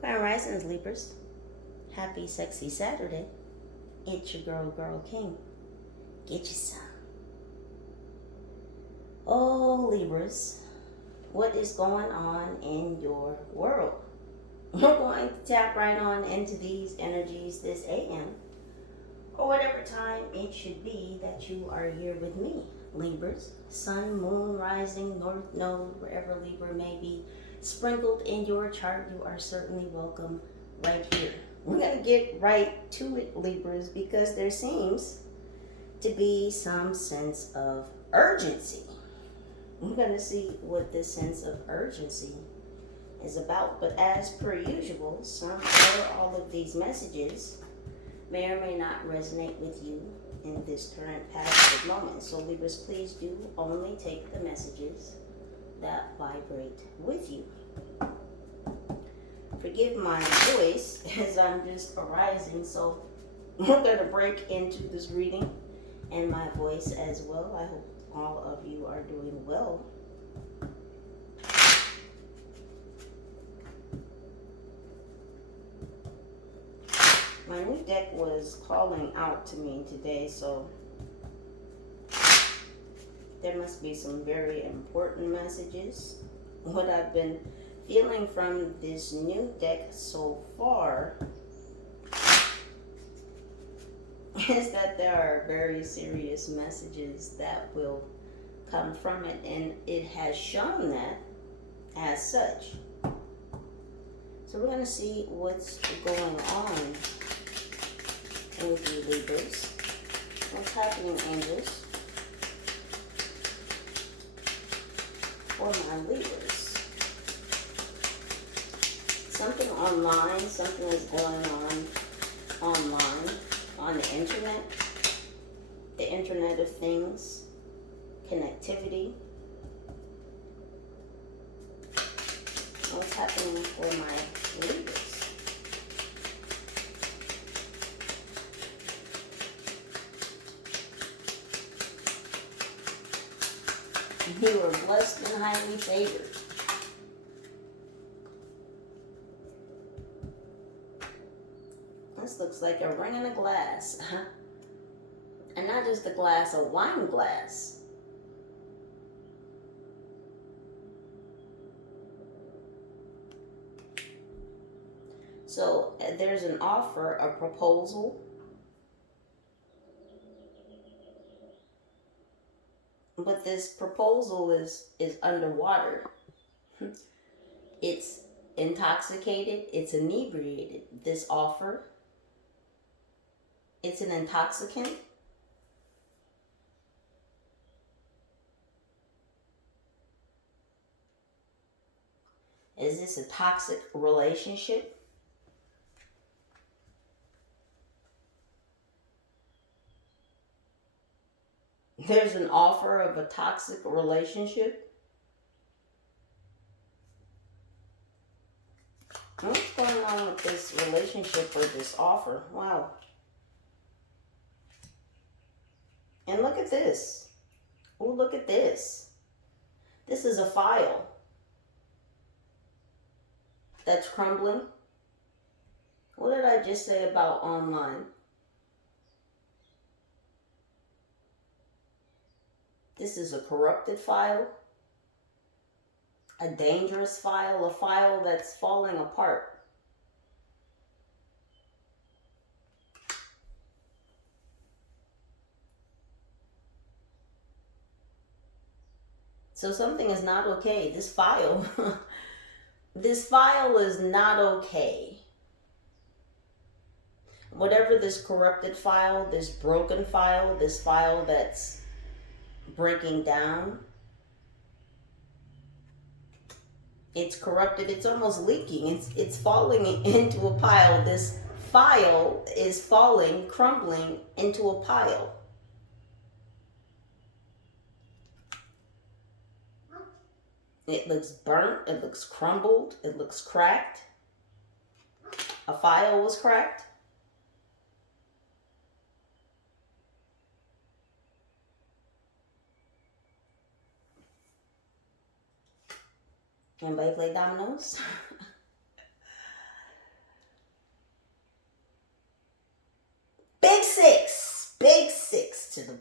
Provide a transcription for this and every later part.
Grand Risings, Libras. Happy, sexy Saturday. It's your girl, King. Get you some. Oh, Libras, what is going on in your world? We're going to tap right on into these energies this AM, or whatever time it should be that you are here with me, Libras. Sun, moon, rising, north node, wherever Libra may be sprinkled in your chart, you are certainly welcome right here. We're going to get right to it, Libras, because there seems to be some sense of urgency. We're going to see what this sense of urgency is about. But as per usual, some or all of these messages may or may not resonate with you in this current past moment. So Libras, please do only take the messages that vibrate with you. Forgive my voice as I'm just arising, so we're going to break into this reading and my voice as well. I hope all of you are doing well. My new deck was calling out to me today, so there must be some very important messages. What I've been feeling from this new deck so far is that there are very serious messages that will come from it, and it has shown that as such. So we're going to see what's going on with you, Libras. What's happening, angels, for my Libras? Something online, something is going on online, on the internet of things, connectivity. What's happening for my Libras? You are blessed and highly favored. This looks like a ring in a glass. And not just a glass, a wine glass. So there's an offer, a proposal. But this proposal is underwater. It's intoxicated. It's inebriated. This offer, it's an intoxicant. Is this a toxic relationship? There's an offer of a toxic relationship. What's going on with this relationship or this offer? Wow. And look at this. Oh, look at this. This is a file that's crumbling. What did I just say about online? This is a corrupted file, a dangerous file, a file that's falling apart. So something is not okay. This file, this file is not okay. Whatever this corrupted file, this broken file, this file that's breaking down, it's corrupted, it's almost leaking, it's falling into a pile. This file is falling, crumbling into a pile. It looks burnt, it looks crumbled, it looks cracked. A file was cracked. Anybody play dominoes?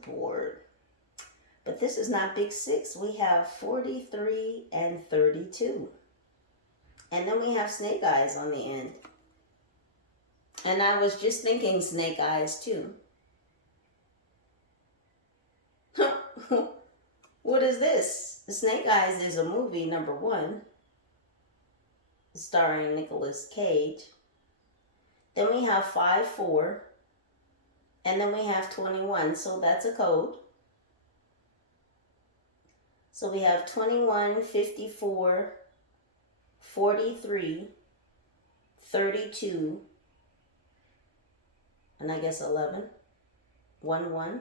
board. But this is not big six. We have 43 and 32. And then we have snake eyes on the end. And I was just thinking snake eyes too. What is this? Snake Eyes is a movie, number one, starring Nicolas Cage. Then we have 5-4. And then we have 21. So that's a code. So we have 21, 54, 43, 32, and I guess 11, 1, 1.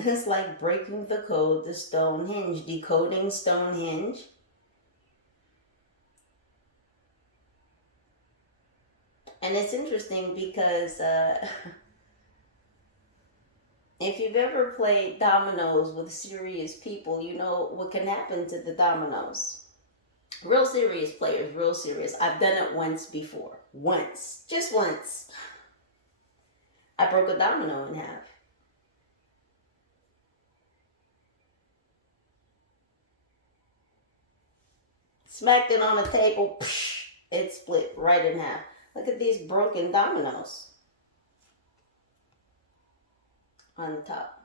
It's like breaking the code, the Stonehenge, decoding Stonehenge. And it's interesting because if you've ever played dominoes with serious people, you know what can happen to the dominoes. Real serious players, real serious. I've done it once before. Once. Just once. I broke a domino in half. Smacked it on the table. Psh, it split right in half. Look at these broken dominoes on the top.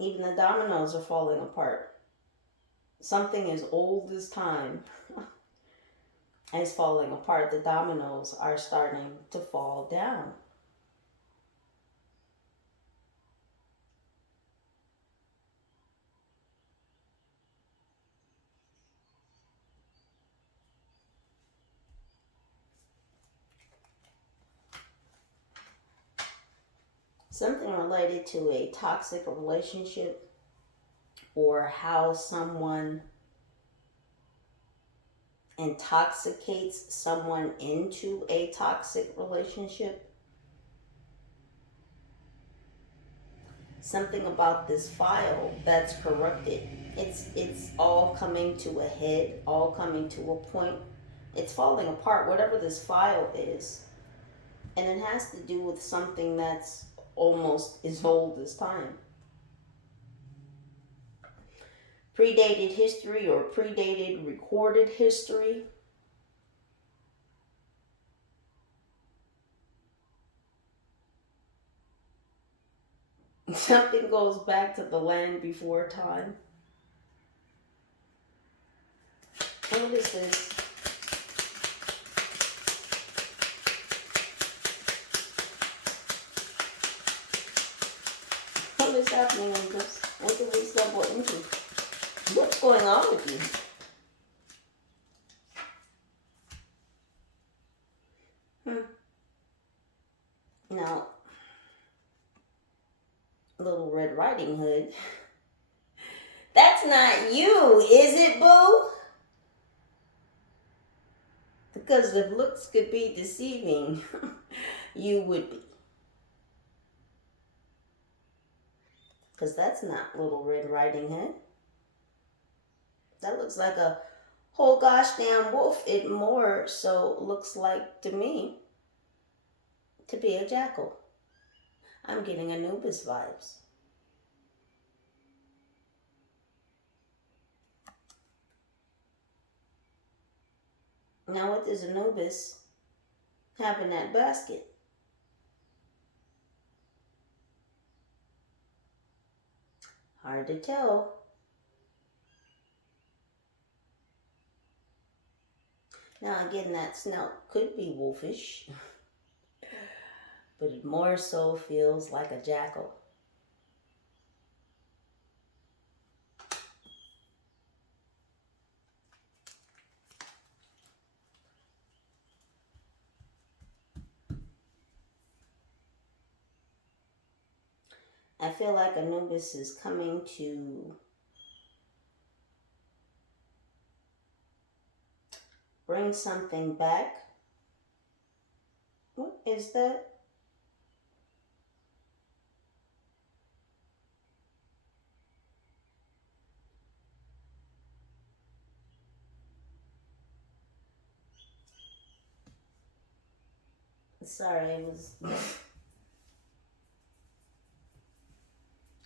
Even the dominoes are falling apart. Something as old as time is falling apart. The dominoes are starting to fall down. Something related to a toxic relationship, or how someone intoxicates someone into a toxic relationship. Something about this file that's corrupted. It's all coming to a head, all coming to a point. It's falling apart, whatever this file is. And it has to do with something that's almost as old as time. Predated history or predated recorded history. Something goes back to the land before time. And what is this? What is happening in this? What did we stumble into? What's going on with you? Now, Little Red Riding Hood. That's not you, is it, boo? Because if looks could be deceiving, you would be. Because that's not Little Red Riding Hood. That looks like a whole gosh damn wolf. It more so looks like, to me, to be a jackal. I'm getting Anubis vibes. Now what does Anubis have in that basket? Hard to tell. Now again, that snout could be wolfish, but it more so feels like a jackal. I feel like Anubis is coming to bring something back. What is that? Sorry, it was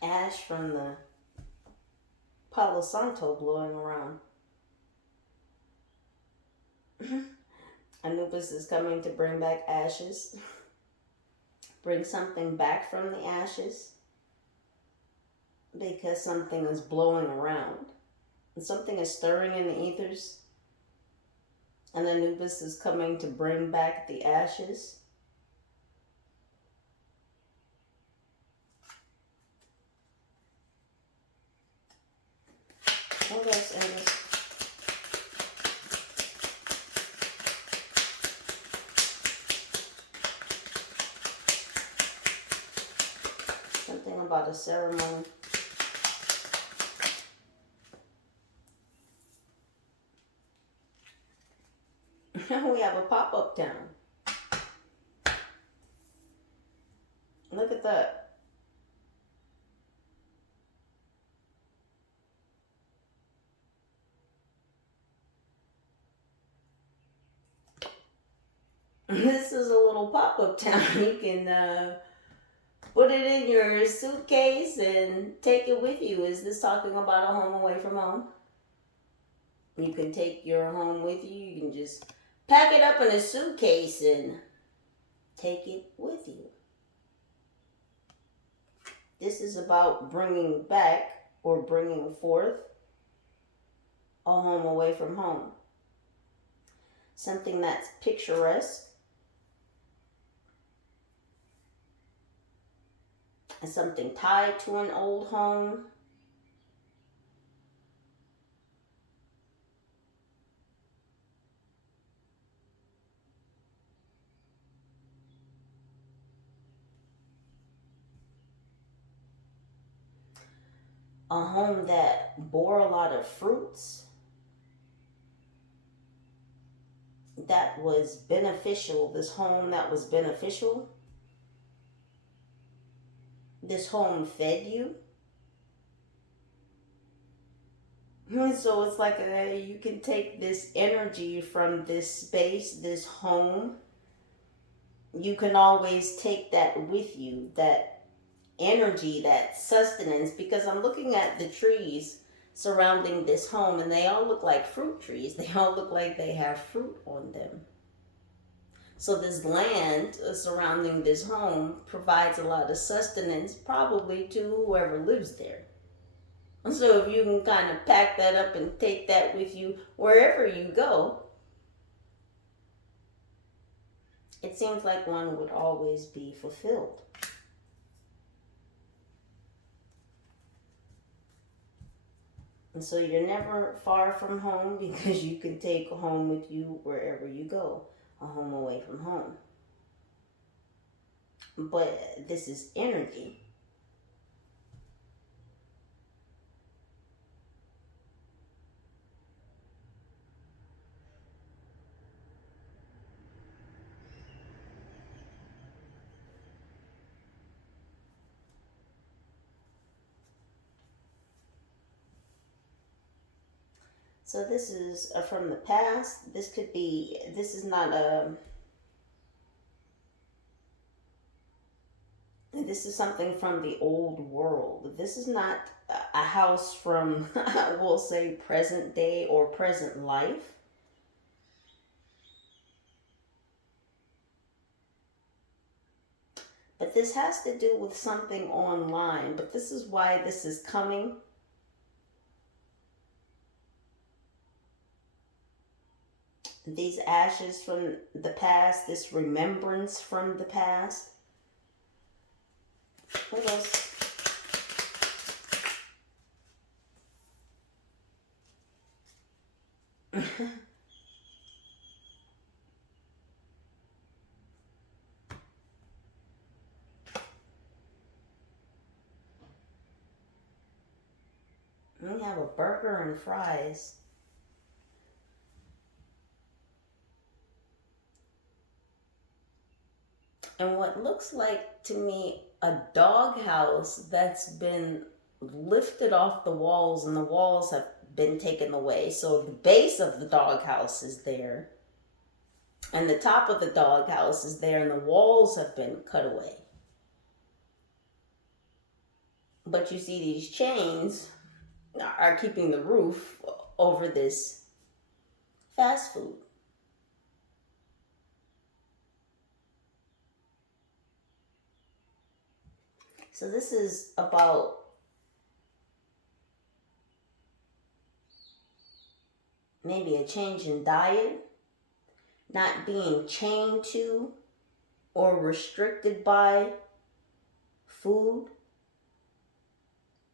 ash from the Palo Santo blowing around. Anubis is coming to bring back ashes. Bring something back from the ashes. Because something is blowing around. And something is stirring in the ethers. And Anubis is coming to bring back the ashes. What else, Angus? Something about a ceremony. We have a pop-up town. Look at that. This is a little pop-up town. You can put it in your suitcase and take it with you. Is this talking about a home away from home? You can take your home with you. You can just pack it up in a suitcase and take it with you. This is about bringing back or bringing forth a home away from home. Something that's picturesque. And something tied to an old home. A home that bore a lot of fruits. That was beneficial. This home that was beneficial. This home fed you. So it's like you can take this energy from this space, this home. You can always take that with you, that energy, that sustenance, because I'm looking at the trees surrounding this home and they all look like fruit trees. They all look like they have fruit on them. So this land surrounding this home provides a lot of sustenance, probably to whoever lives there. So if you can kind of pack that up and take that with you wherever you go, it seems like one would always be fulfilled. And so you're never far from home because you can take a home with you wherever you go, a home away from home. But this is energy. So this is from the past. This is not this is something from the old world. This is not a house from, we'll say, present day or present life. But this has to do with something online. But this is why this is coming. These ashes from the past, this remembrance from the past. What else? We have a burger and fries. and what looks like to me a doghouse that's been lifted off the walls, and the walls have been taken away. So the base of the doghouse is there, and the top of the doghouse is there, and the walls have been cut away. But you see, these chains are keeping the roof over this fast food. So this is about maybe a change in diet, not being chained to or restricted by food,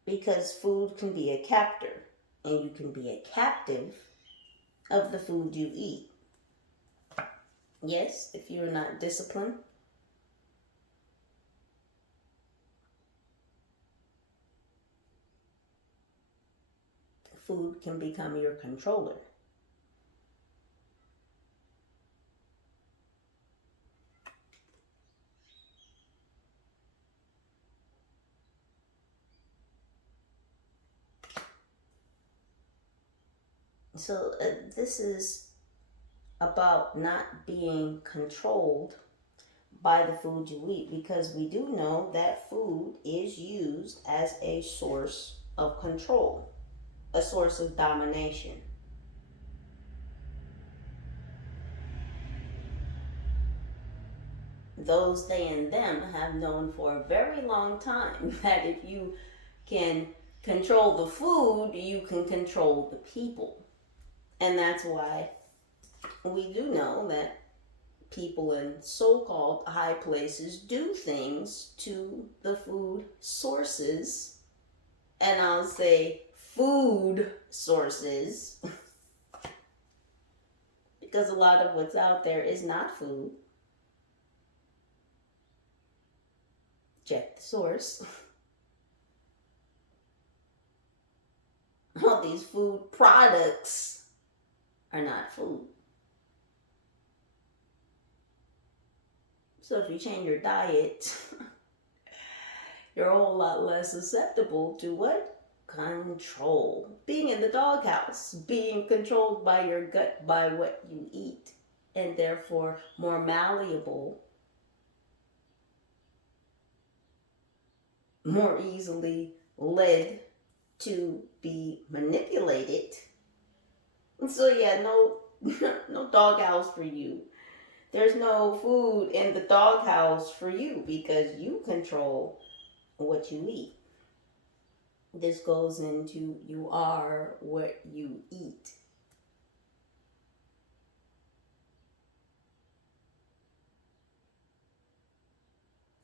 because food can be a captor, and you can be a captive of the food you eat. Yes, if you're not disciplined. Food can become your controller. So this is about not being controlled by the food you eat, because we do know that food is used as a source of control, a source of domination. Those they and them have known for a very long time that if you can control the food, you can control the people. And that's why we do know that people in so-called high places do things to the food sources, and I'll say food sources, because a lot of what's out there is not food. Check the source. All these food products are not food. So if you change your diet, you're a whole lot less susceptible to what? Control. Being in the doghouse, being controlled by your gut, by what you eat, and therefore more malleable, more easily led to be manipulated. So yeah, no doghouse for you. There's no food in the doghouse for you, because you control what you eat. This goes into you are what you eat.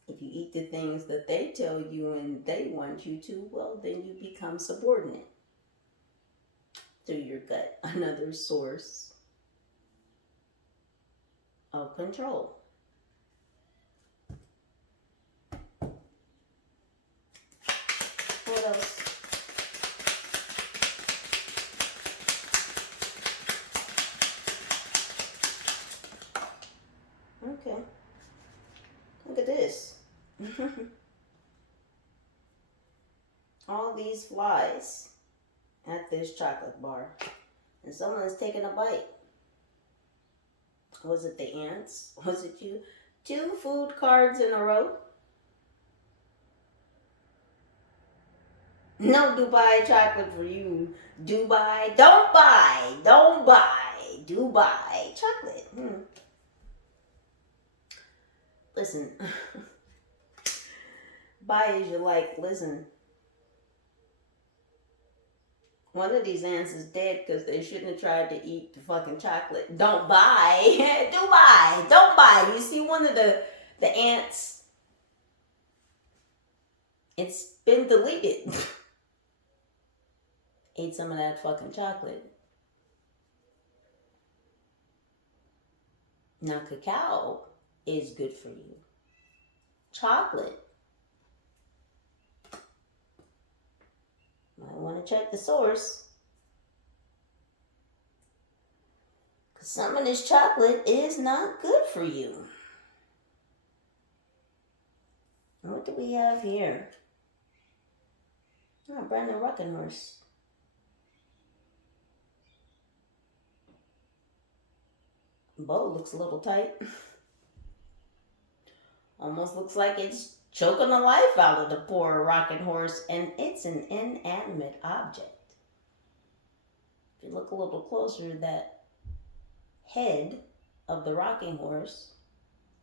If you eat the things that they tell you and they want you to, well, then you become subordinate through your gut, another source of control. What else? Okay. Look at this. All these flies at this chocolate bar. And someone's taking a bite. Was it the ants? Was it you? 2 food cards in a row. No Dubai chocolate for you. Dubai, don't buy. Don't buy. Dubai chocolate. Listen. Buy as you like. Listen. One of these ants is dead because they shouldn't have tried to eat the fucking chocolate. Don't buy. Dubai. Don't buy. You see one of the ants? It's been deleted. Ate some of that fucking chocolate. Now, cacao is good for you. Chocolate, might want to check the source, because some of this chocolate is not good for you. What do we have here? Oh, Brandon rocking horse. Bow looks a little tight. Almost looks like it's choking the life out of the poor rocking horse, and it's an inanimate object. If you look a little closer, that head of the rocking horse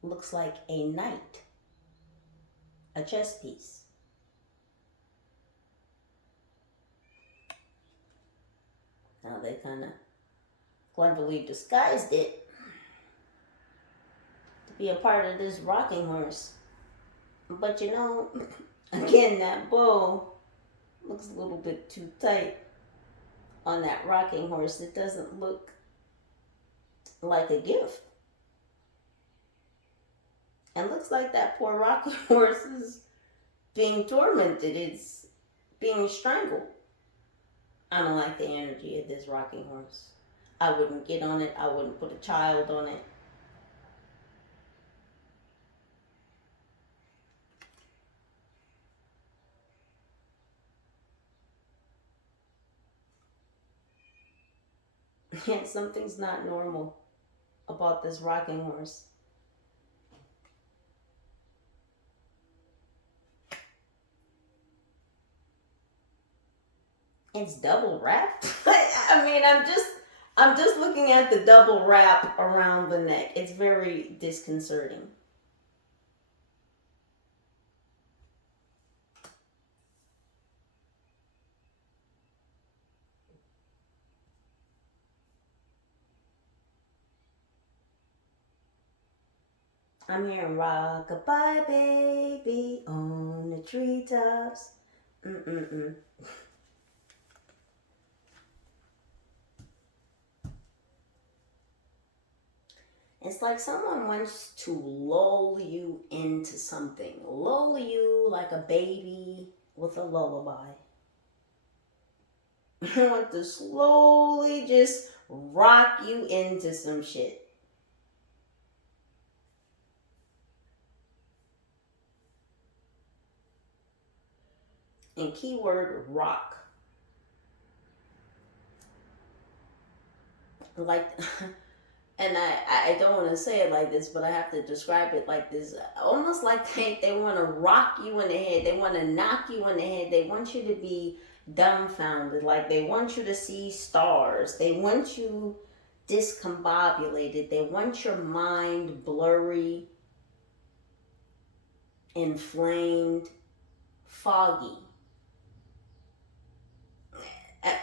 looks like a knight, a chess piece. Now they kind of cleverly disguised it to be a part of this rocking horse. But you know, again, that bow looks a little bit too tight on that rocking horse. It doesn't look like a gift. And looks like that poor rocking horse is being tormented. It's being strangled. I don't like the energy of this rocking horse. I wouldn't get on it. I wouldn't put a child on it. And something's not normal about this rocking horse. It's double wrapped. I mean, I'm just looking at the double wrap around the neck. It's very disconcerting. I'm hearing rock-a-bye baby on the treetops. It's like someone wants to lull you into something. Lull you like a baby with a lullaby. I want to slowly just rock you into some shit. And keyword rock. Like, and I don't want to say it like this, but I have to describe it like this. Almost like they want to rock you in the head. They want to knock you in the head. They want you to be dumbfounded. Like they want you to see stars. They want you discombobulated. They want your mind blurry, inflamed, foggy.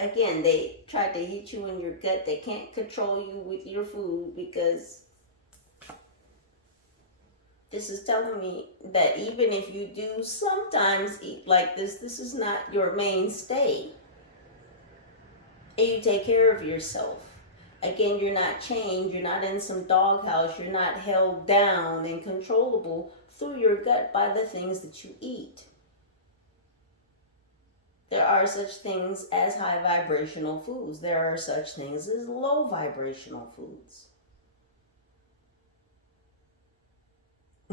Again, they try to hit you in your gut. They can't control you with your food because this is telling me that even if you do sometimes eat like this is not your mainstay. And you take care of yourself. Again, you're not chained. You're not in some doghouse. You're not held down and controllable through your gut by the things that you eat. There are such things as high vibrational foods. There are such things as low vibrational foods.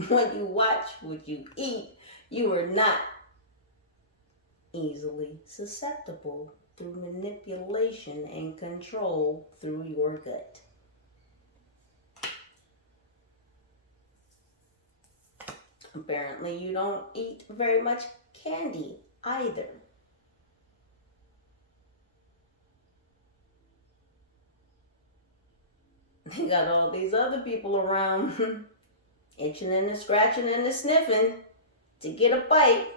When you watch what you eat, you are not easily susceptible through manipulation and control through your gut. Apparently, you don't eat very much candy either. They got all these other people around itching and the scratching and the sniffing to get a bite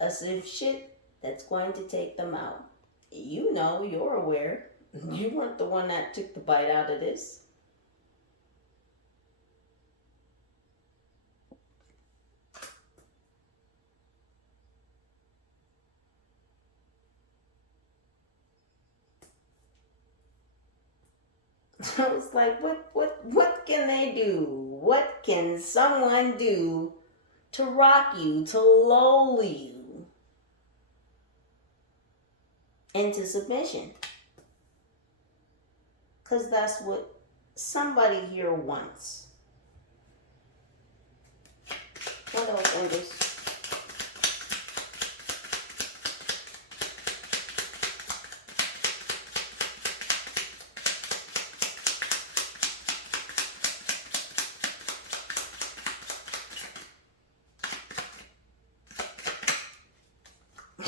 of some shit that's going to take them out. You know, you're aware. You weren't the one that took the bite out of this. So it's like, what can they do? What can someone do to rock you, to lull you into submission? Because that's what somebody here wants. What else, Angels?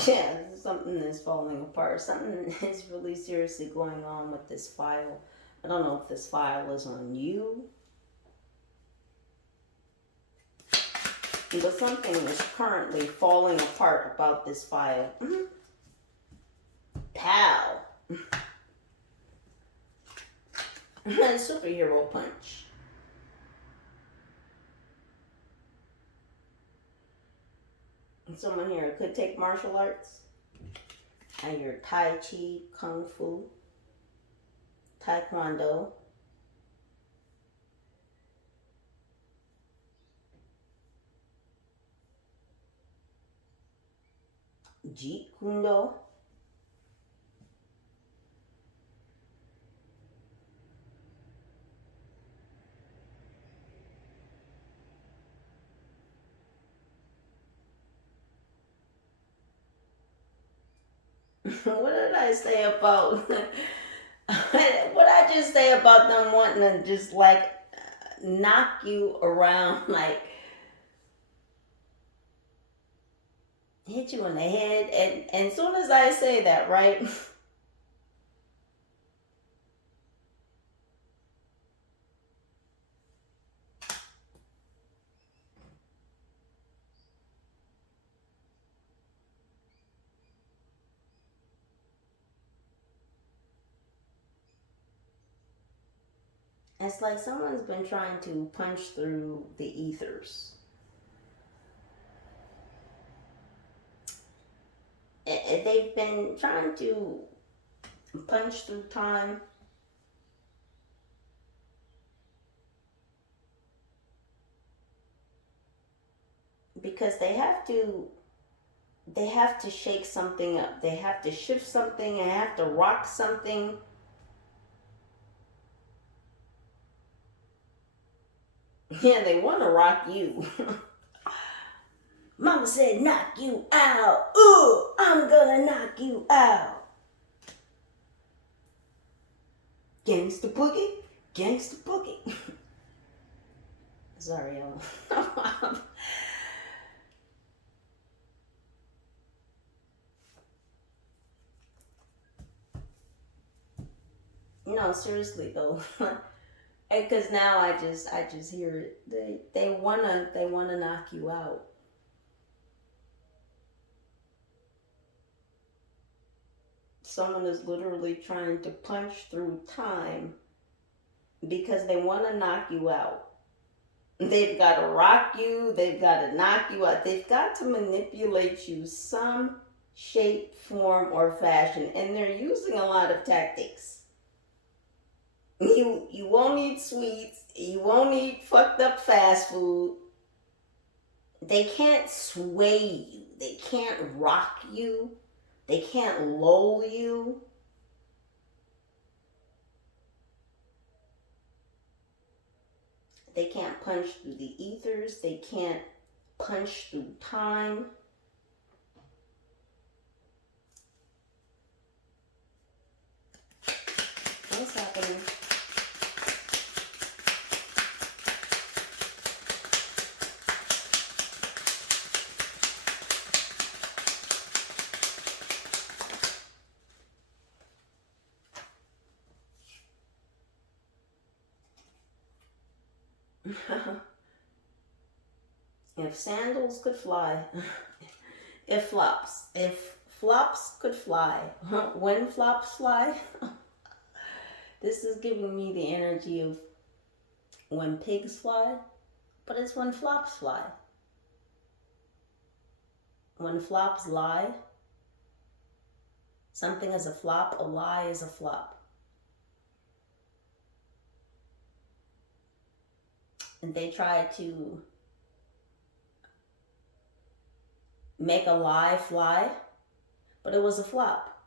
Yeah, something is falling apart. Something is really seriously going on with this file. I don't know if this file is on you, but something is currently falling apart about this file. Pow! Superhero punch. Someone here could take martial arts. And your Tai Chi, Kung Fu, Taekwondo. Jeet Kune Do. What did I say about what I just say about them wanting to just like knock you around, like hit you in the head, and as soon as I say that, right? It's like someone's been trying to punch through the ethers. They've been trying to punch through time because they have to shake something up. They have to shift something. They have to rock something. Yeah, they want to rock you. Mama said, knock you out. Ooh, I'm gonna knock you out. Gangsta boogie, gangsta boogie. Sorry, y'all. No, seriously though. Because now I just hear it. They wanna knock you out. Someone is literally trying to punch through time because they want to knock you out. They've got to rock you. They've got to knock you out. They've got to manipulate you some shape, form, or fashion. And they're using a lot of tactics. You won't eat sweets. You won't eat fucked up fast food. They can't sway you. They can't rock you. They can't lull you. They can't punch through the ethers. They can't punch through time. What's happening? If sandals could fly, if flops could fly, when flops fly, this is giving me the energy of when pigs fly, but it's when flops fly. When flops lie, something is a flop, a lie is a flop. And they try to make a lie fly, but it was a flop.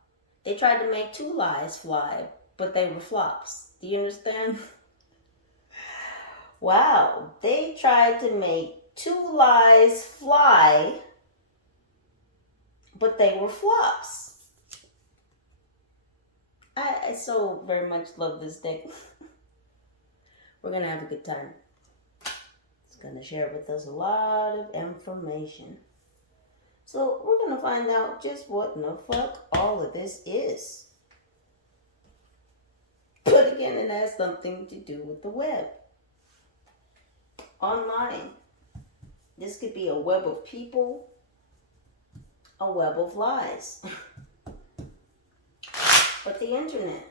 They tried to make two lies fly, but they were flops. Do you understand? Wow, they tried to make two lies fly, but they were flops. I so very much love this deck. We're going to have a good time. It's going to share with us a lot of information. So we're going to find out just what in the fuck all of this is. But again, it has something to do with the web. Online. This could be a web of people, a web of lies. But the internet.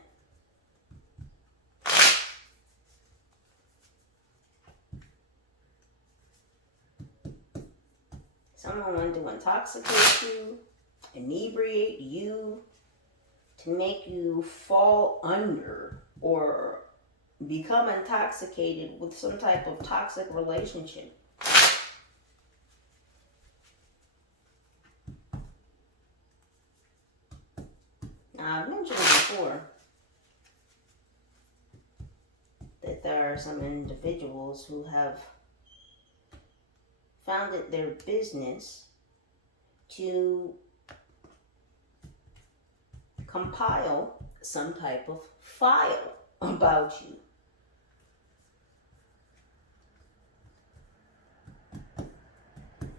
Someone wanted to intoxicate you, inebriate you, to make you fall under or become intoxicated with some type of toxic relationship. Now, I've mentioned before that there are some individuals who have found it their business to compile some type of file about you.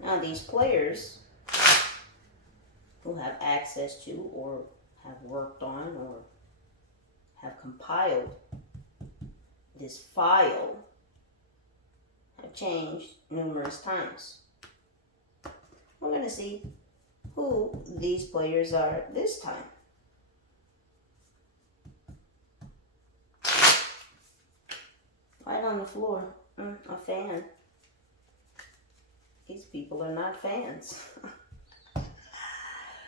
Now, these players who have access to or have worked on or have compiled this file have changed numerous times. We're going to see who these players are this time. Right on the floor, a fan. These people are not fans.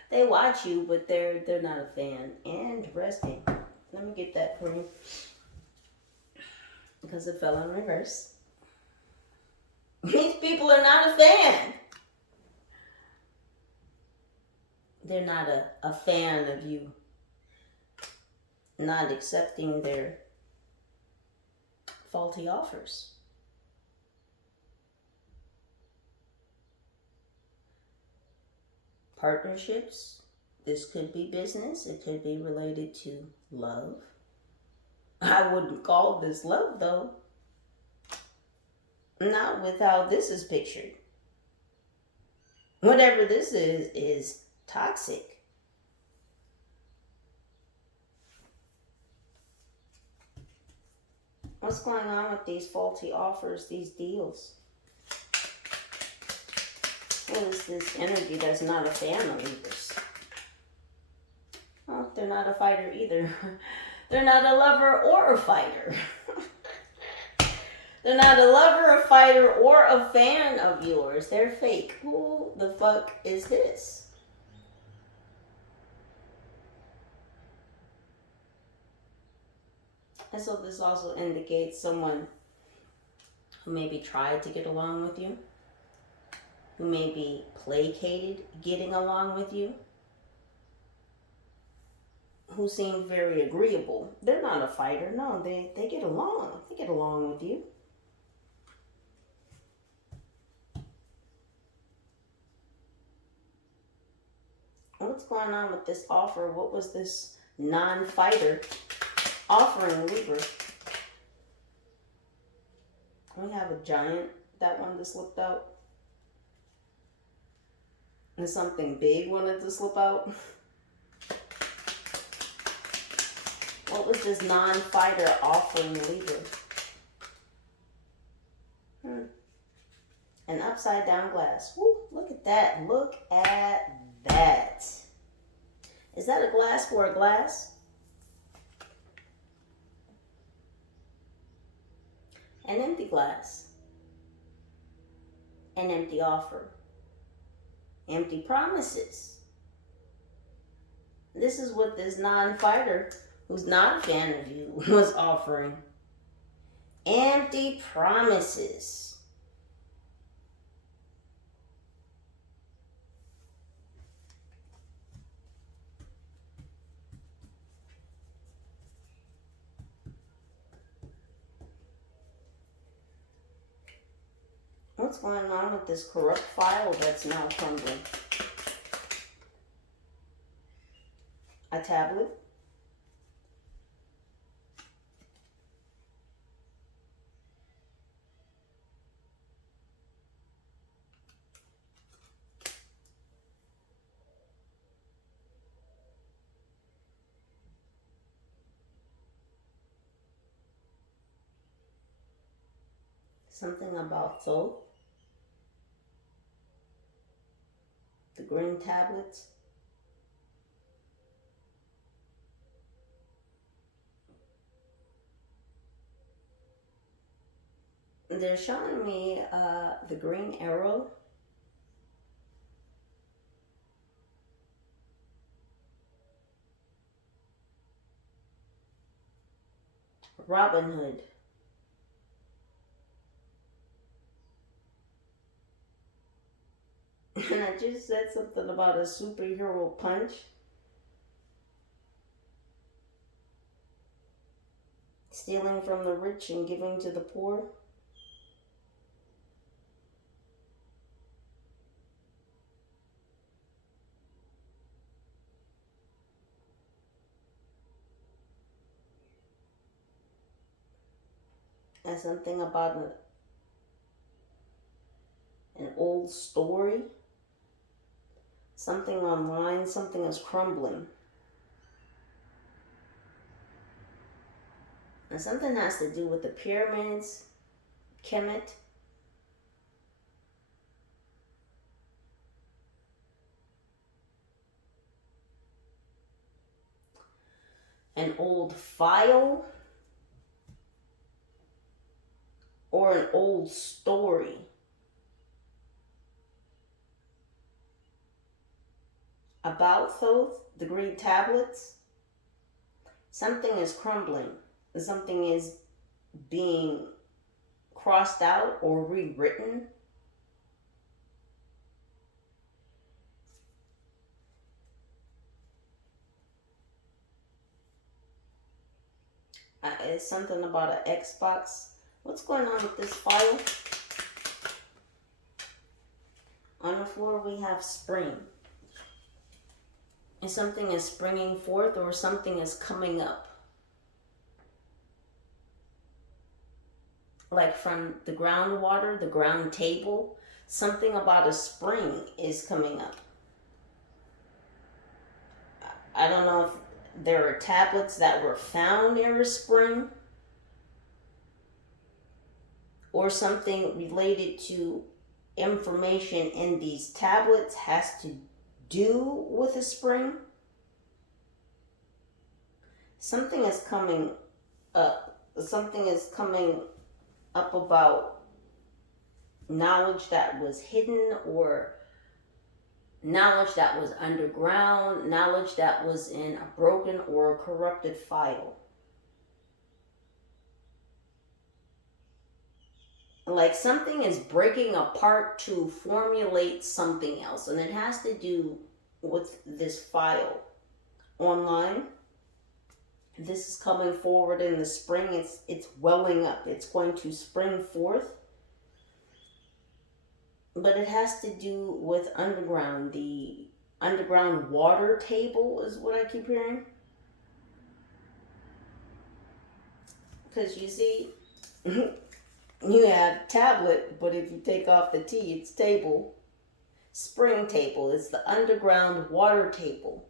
They watch you, but they're not a fan. Interesting. Let me get that for you. Because it fell in reverse. These people are not a fan. They're not a fan of you. Not accepting their faulty offers. Partnerships. This could be business. It could be related to love. I wouldn't call this love, though. Not with how this is pictured. Whatever this is toxic. What's going on with these faulty offers, these deals? What is this energy that's not a fan of Libras? Well, they're not a fighter either. They're not a lover or a fighter. They're not a lover, a fighter, or a fan of yours. They're fake. Who the fuck is this? And so this also indicates someone who maybe tried to get along with you, who maybe placated getting along with you, who seemed very agreeable. They're not a fighter. No, they get along. They get along with you. What's going on with this offer? What was this non-fighter offering Libra? We have a giant, that one that slipped out. And something big wanted to slip out. What was this non-fighter offering Libra? An upside down glass. Woo, look at that. Look at that. Is that a glass for a glass? An empty glass. An empty offer. Empty promises. This is what this non-fighter, who's not a fan of you, was offering. Empty promises. What's going on with this corrupt file that's now crumbling? A tablet. Something about Thoth. The green tablets. They're showing me the green arrow. Robin Hood. And I just said something about a superhero punch. Stealing from the rich and giving to the poor. And something about an old story. Something online, something is crumbling. And something has to do with the pyramids, Kemet. An old file. Or an old story. About Thoth, the green tablets. Something is crumbling. Something is being crossed out or rewritten. It's something about an Xbox. What's going on with this file? On the floor we have spring. And something is springing forth or something is coming up. Like from the groundwater, the ground table, something about a spring is coming up. I don't know if there are tablets that were found near a spring or something related to information in these tablets has to do with a spring. Something is coming up. Something is coming up about knowledge that was hidden or knowledge that was underground, knowledge that was in a broken or a corrupted file. Like something is breaking apart to formulate something else, and it has to do with this file online. This is coming forward in the spring. It's welling up. It's going to spring forth. But it has to do with underground. The underground water table is what I keep hearing. Because you see, you have tablet, but if you take off the T, it's table. Spring table. It's the underground water table.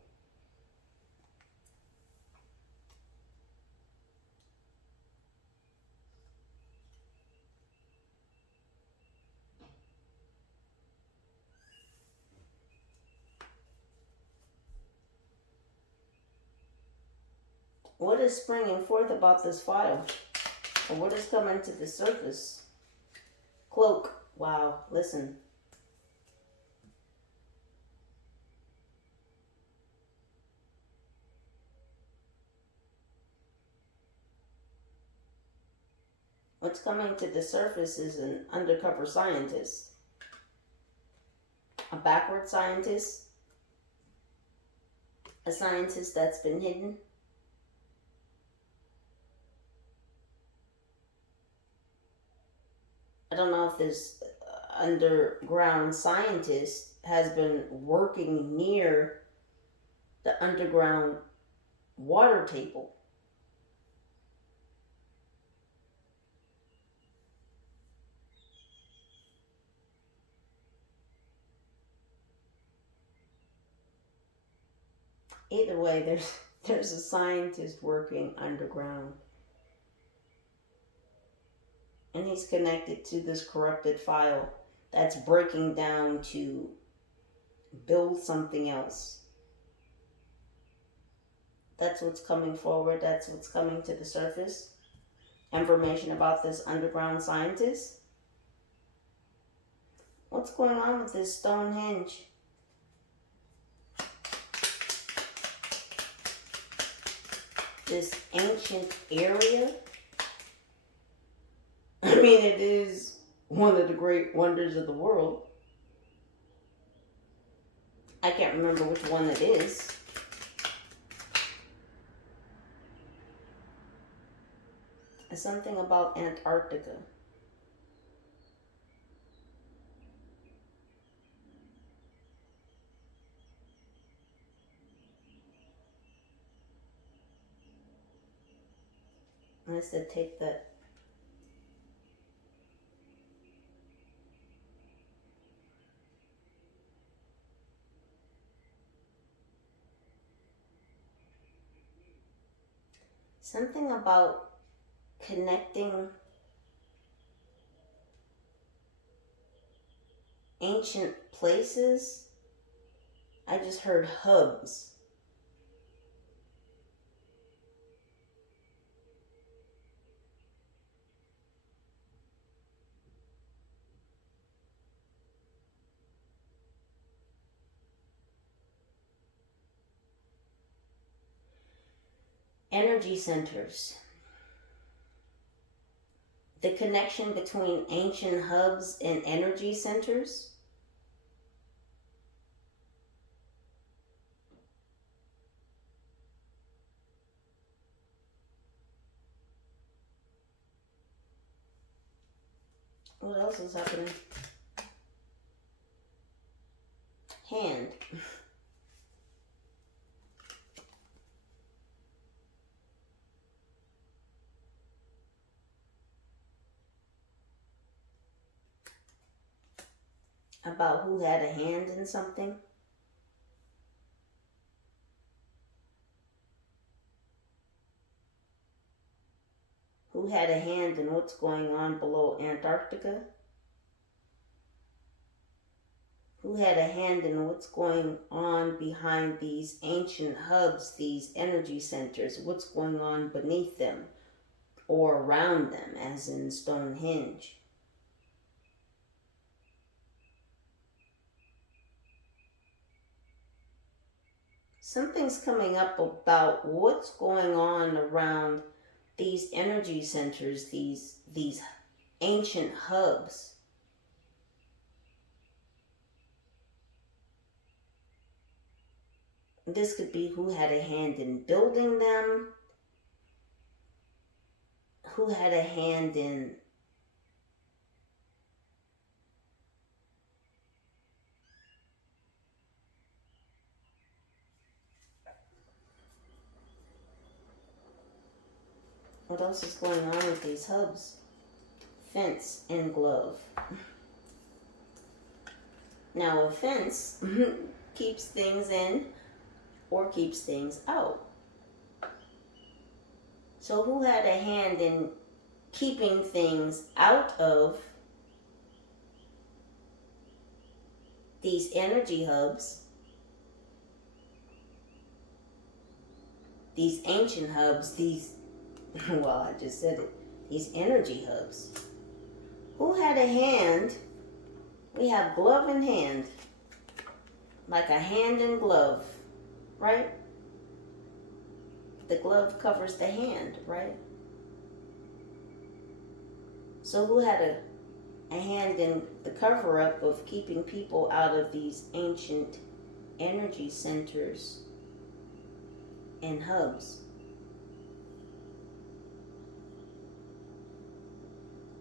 What is springing forth about this file? Or what is coming to the surface? Cloak. Wow, listen. What's coming to the surface is an undercover scientist. A backward scientist. A scientist that's been hidden. I don't know if this underground scientist has been working near the underground water table. Either way, there's a scientist working underground. And he's connected to this corrupted file that's breaking down to build something else. That's what's coming forward. That's what's coming to the surface. Information about this underground scientist. What's going on with this Stonehenge? This ancient area? I mean, it is one of the great wonders of the world. I can't remember which one it is. It's something about Antarctica. I said take that. Something about connecting ancient places. I just heard hubs. Energy centers. The connection between ancient hubs and energy centers. What else is happening? Hand. About who had a hand in something. Who had a hand in what's going on below Antarctica? Who had a hand in what's going on behind these ancient hubs, these energy centers? What's going on beneath them or around them, as in Stonehenge? Something's coming up about what's going on around these energy centers, these ancient hubs. This could be who had a hand in building them, who had a hand in what else is going on with these hubs? Fence and glove. Now a fence keeps things in or keeps things out. So who had a hand in keeping things out of these energy hubs, these ancient hubs, these, well, I just said it, these energy hubs? Who had a hand? We have glove in hand, like a hand in glove, right? The glove covers the hand, right? So who had a hand in the cover-up of keeping people out of these ancient energy centers and hubs?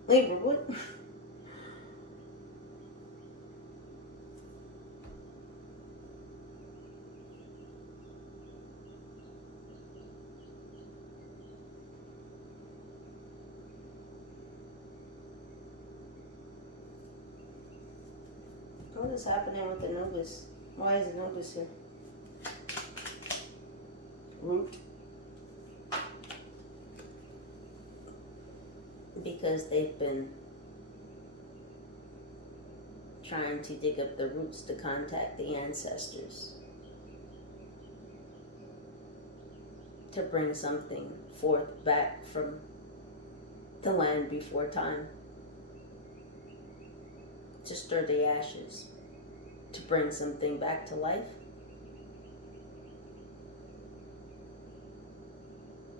Libra, what? What is happening with the Anubis? Why is Anubis here? Root. because they've been trying to dig up the roots to contact the ancestors to bring something forth back from the land before time, to stir the ashes, to bring something back to life.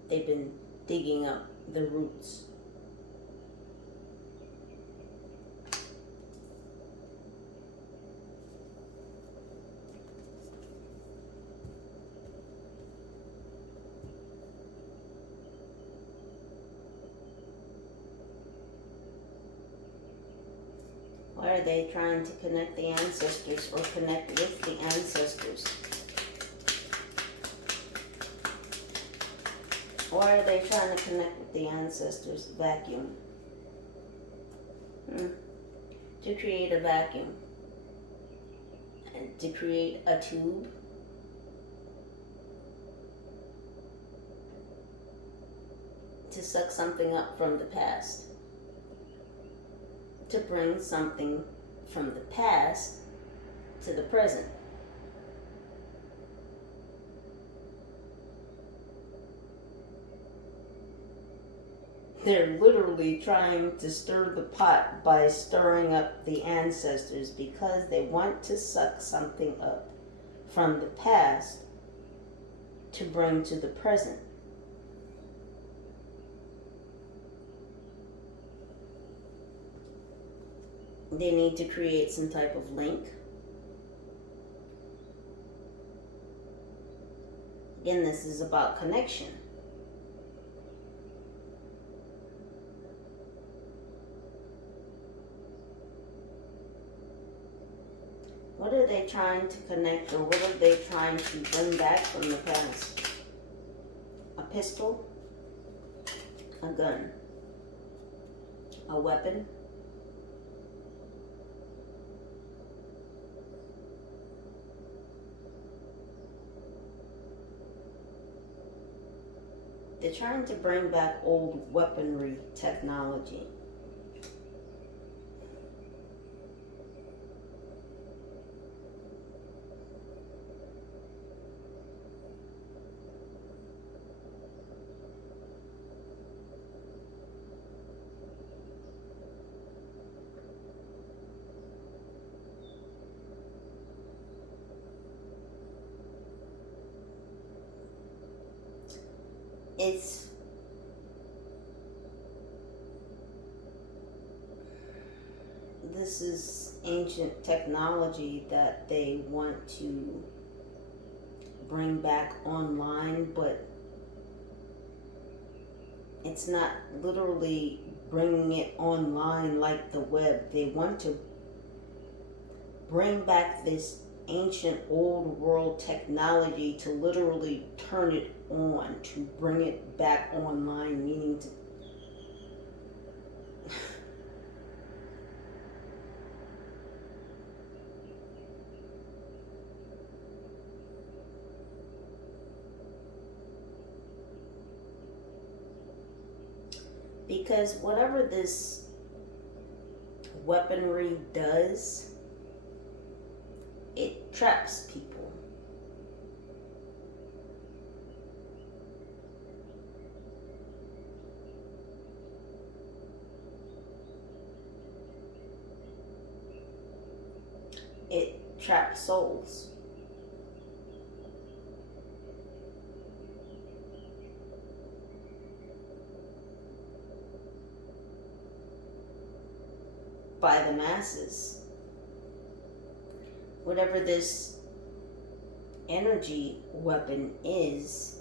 They've been digging up the roots. Or are they trying to connect the ancestors or connect with the ancestors? Or are they trying to connect with the ancestors? Vacuum. To create a vacuum. And to create a tube. To suck something up from the past. To bring something from the past to the present. They're literally trying to stir the pot by stirring up the ancestors because they want to suck something up from the past to bring to the present. They need to create some type of link. Again, this is about connection. What are they trying to connect, or what are they trying to bring back from the past? A pistol? A gun? A weapon? They're trying to bring back old weaponry technology. This is ancient technology that they want to bring back online, but it's not literally bringing it online like the web. They want to bring back this ancient old world technology to literally turn it on, to bring it back online, meaning to because whatever this weaponry does, it traps people. It traps souls. By the masses. Whatever this energy weapon is,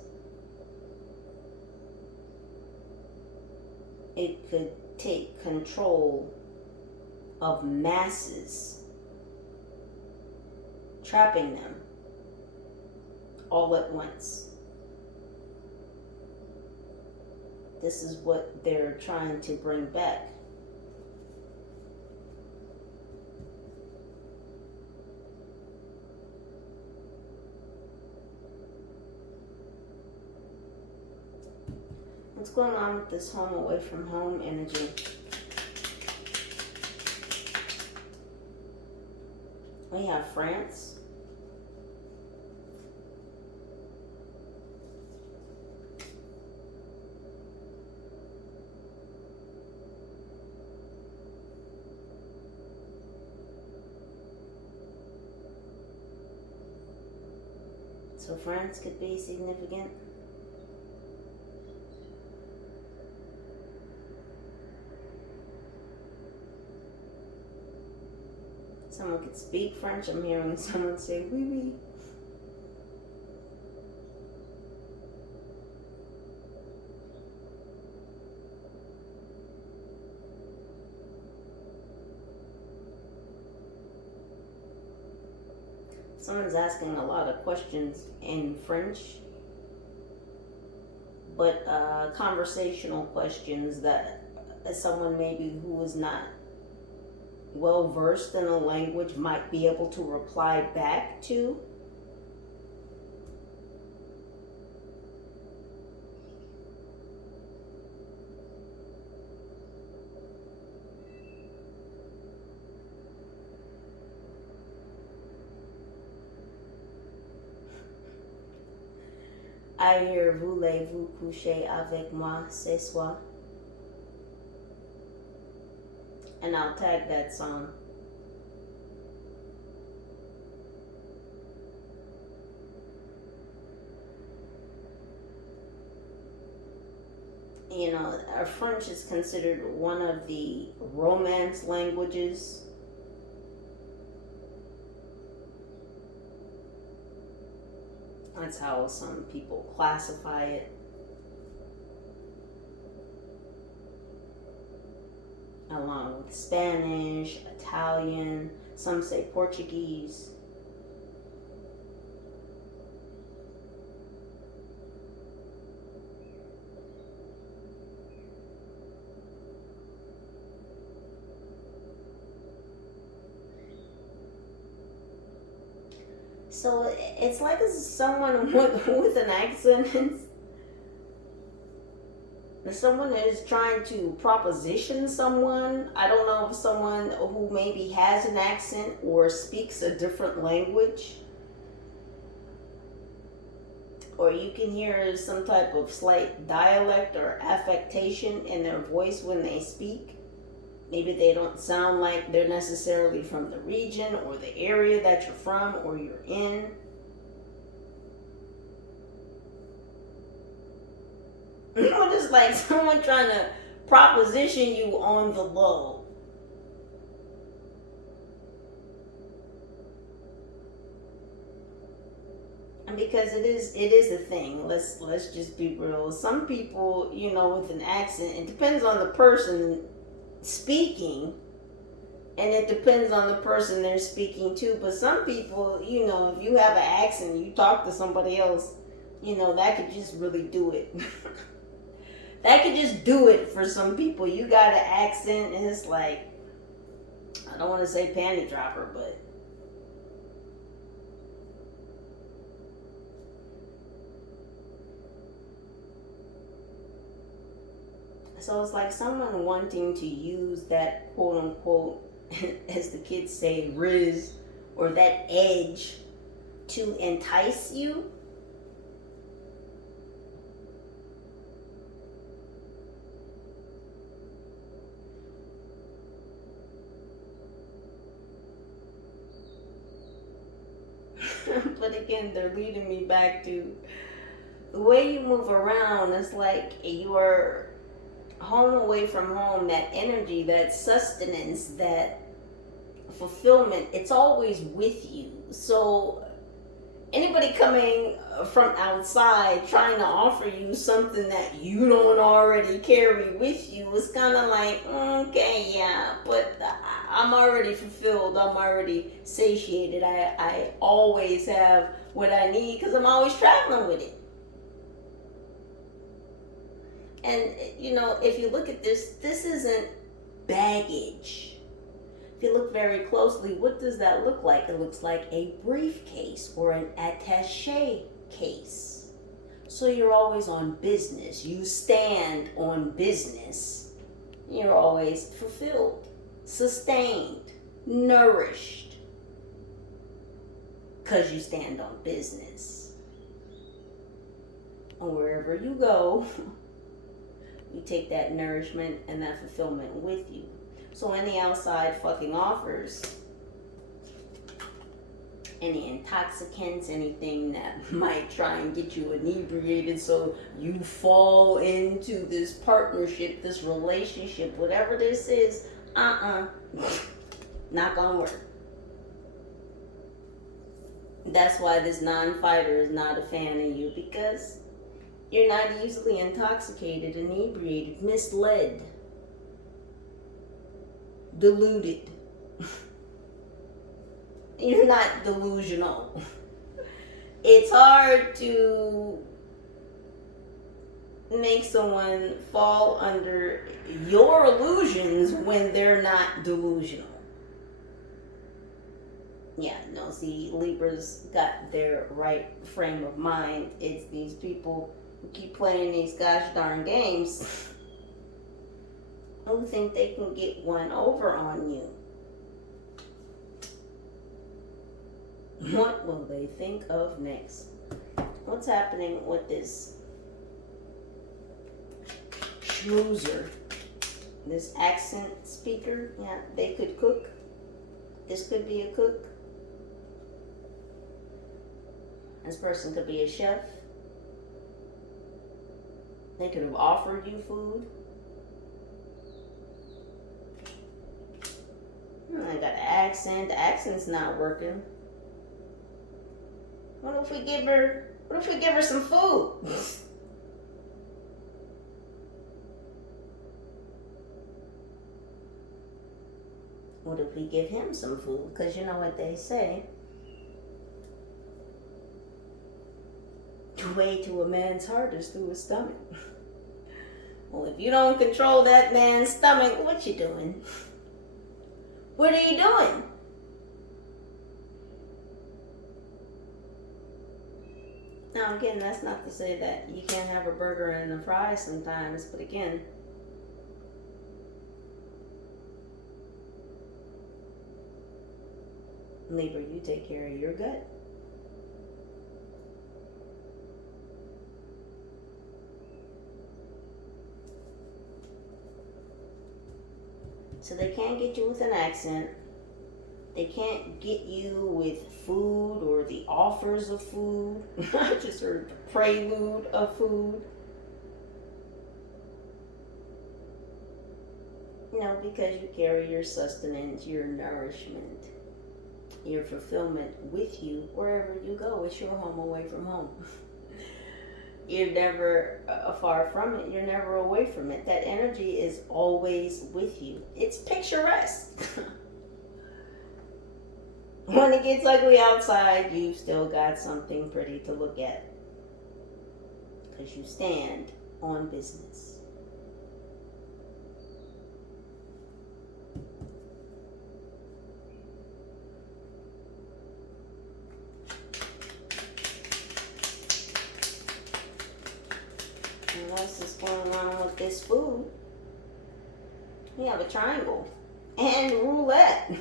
it could take control of masses, trapping them all at once. This is what they're trying to bring back. What's going on with this home away from home energy? We have France. So France could be significant. Someone could speak French. I'm hearing someone say, oui, oui. Someone's asking a lot of questions in French, but conversational questions that someone maybe who is not well versed in a language might be able to reply back to. I hear voulez-vous coucher avec moi ce soir? And I'll tag that song. You know, French is considered one of the romance languages. That's how some people classify it. Along with Spanish, Italian, some say Portuguese. So it's like someone with an accent. Someone is trying to proposition someone. I don't know if someone who maybe has an accent or speaks a different language. Or you can hear some type of slight dialect or affectation in their voice when they speak. Maybe they don't sound like they're necessarily from the region or the area that you're from or you're in. Or just like someone trying to proposition you on the low. And because it is a thing. Let's just be real. Some people, you know, with an accent, it depends on the person speaking, and it depends on the person they're speaking to. But some people, you know, if you have an accent, you talk to somebody else, you know, that could just really do it. That could just do it for some people. You got an accent, and it's like, I don't want to say panty dropper, but so it's like someone wanting to use that quote unquote, as the kids say, riz, or that edge to entice you. But again, they're leading me back to the way you move around. It's like you're home away from home, that energy, that sustenance, that fulfillment, it's always with you. So anybody coming from outside trying to offer you something that you don't already carry with you is kind of like, okay, yeah, but I'm already fulfilled. I'm already satiated. I always have what I need because I'm always traveling with it. And, you know, if you look at this isn't baggage. If you look very closely, what does that look like? It looks like a briefcase or an attaché case. So you're always on business. You stand on business. You're always fulfilled, sustained, nourished. Because you stand on business. And wherever you go, you take that nourishment and that fulfillment with you. So any outside fucking offers, any intoxicants, anything that might try and get you inebriated so you fall into this partnership, this relationship, whatever this is, not gonna work. That's why this non-fighter is not a fan of you, because you're not easily intoxicated, inebriated, misled, deluded. You're not delusional. It's hard to make someone fall under your illusions when they're not delusional. Yeah, no, see, Libra's got their right frame of mind. It's these people who keep playing these gosh darn games who think they can get one over on you. What will they think of next? What's happening with this schmoozer? This accent speaker? Yeah, they could cook. This could be a cook. This person could be a chef. They could have offered you food. I got an accent. The accent's not working. What if we give her some food? What if we give him some food? Because you know what they say. The way to a man's heart is through his stomach. Well, if you don't control that man's stomach, what you doing? What are you doing? Now, again, that's not to say that you can't have a burger and a fry sometimes, but again, Libra, you take care of your gut. So they can't get you with an accent. They can't get you with food or the offers of food. I just heard the prelude of food. No, because you carry your sustenance, your nourishment, your fulfillment with you wherever you go. It's your home away from home. You're never far from it. You're never away from it. That energy is always with you. It's picturesque. When it gets ugly outside, you've still got something pretty to look at. Because you stand on business. And what's this going on with this food? We have a triangle and roulette.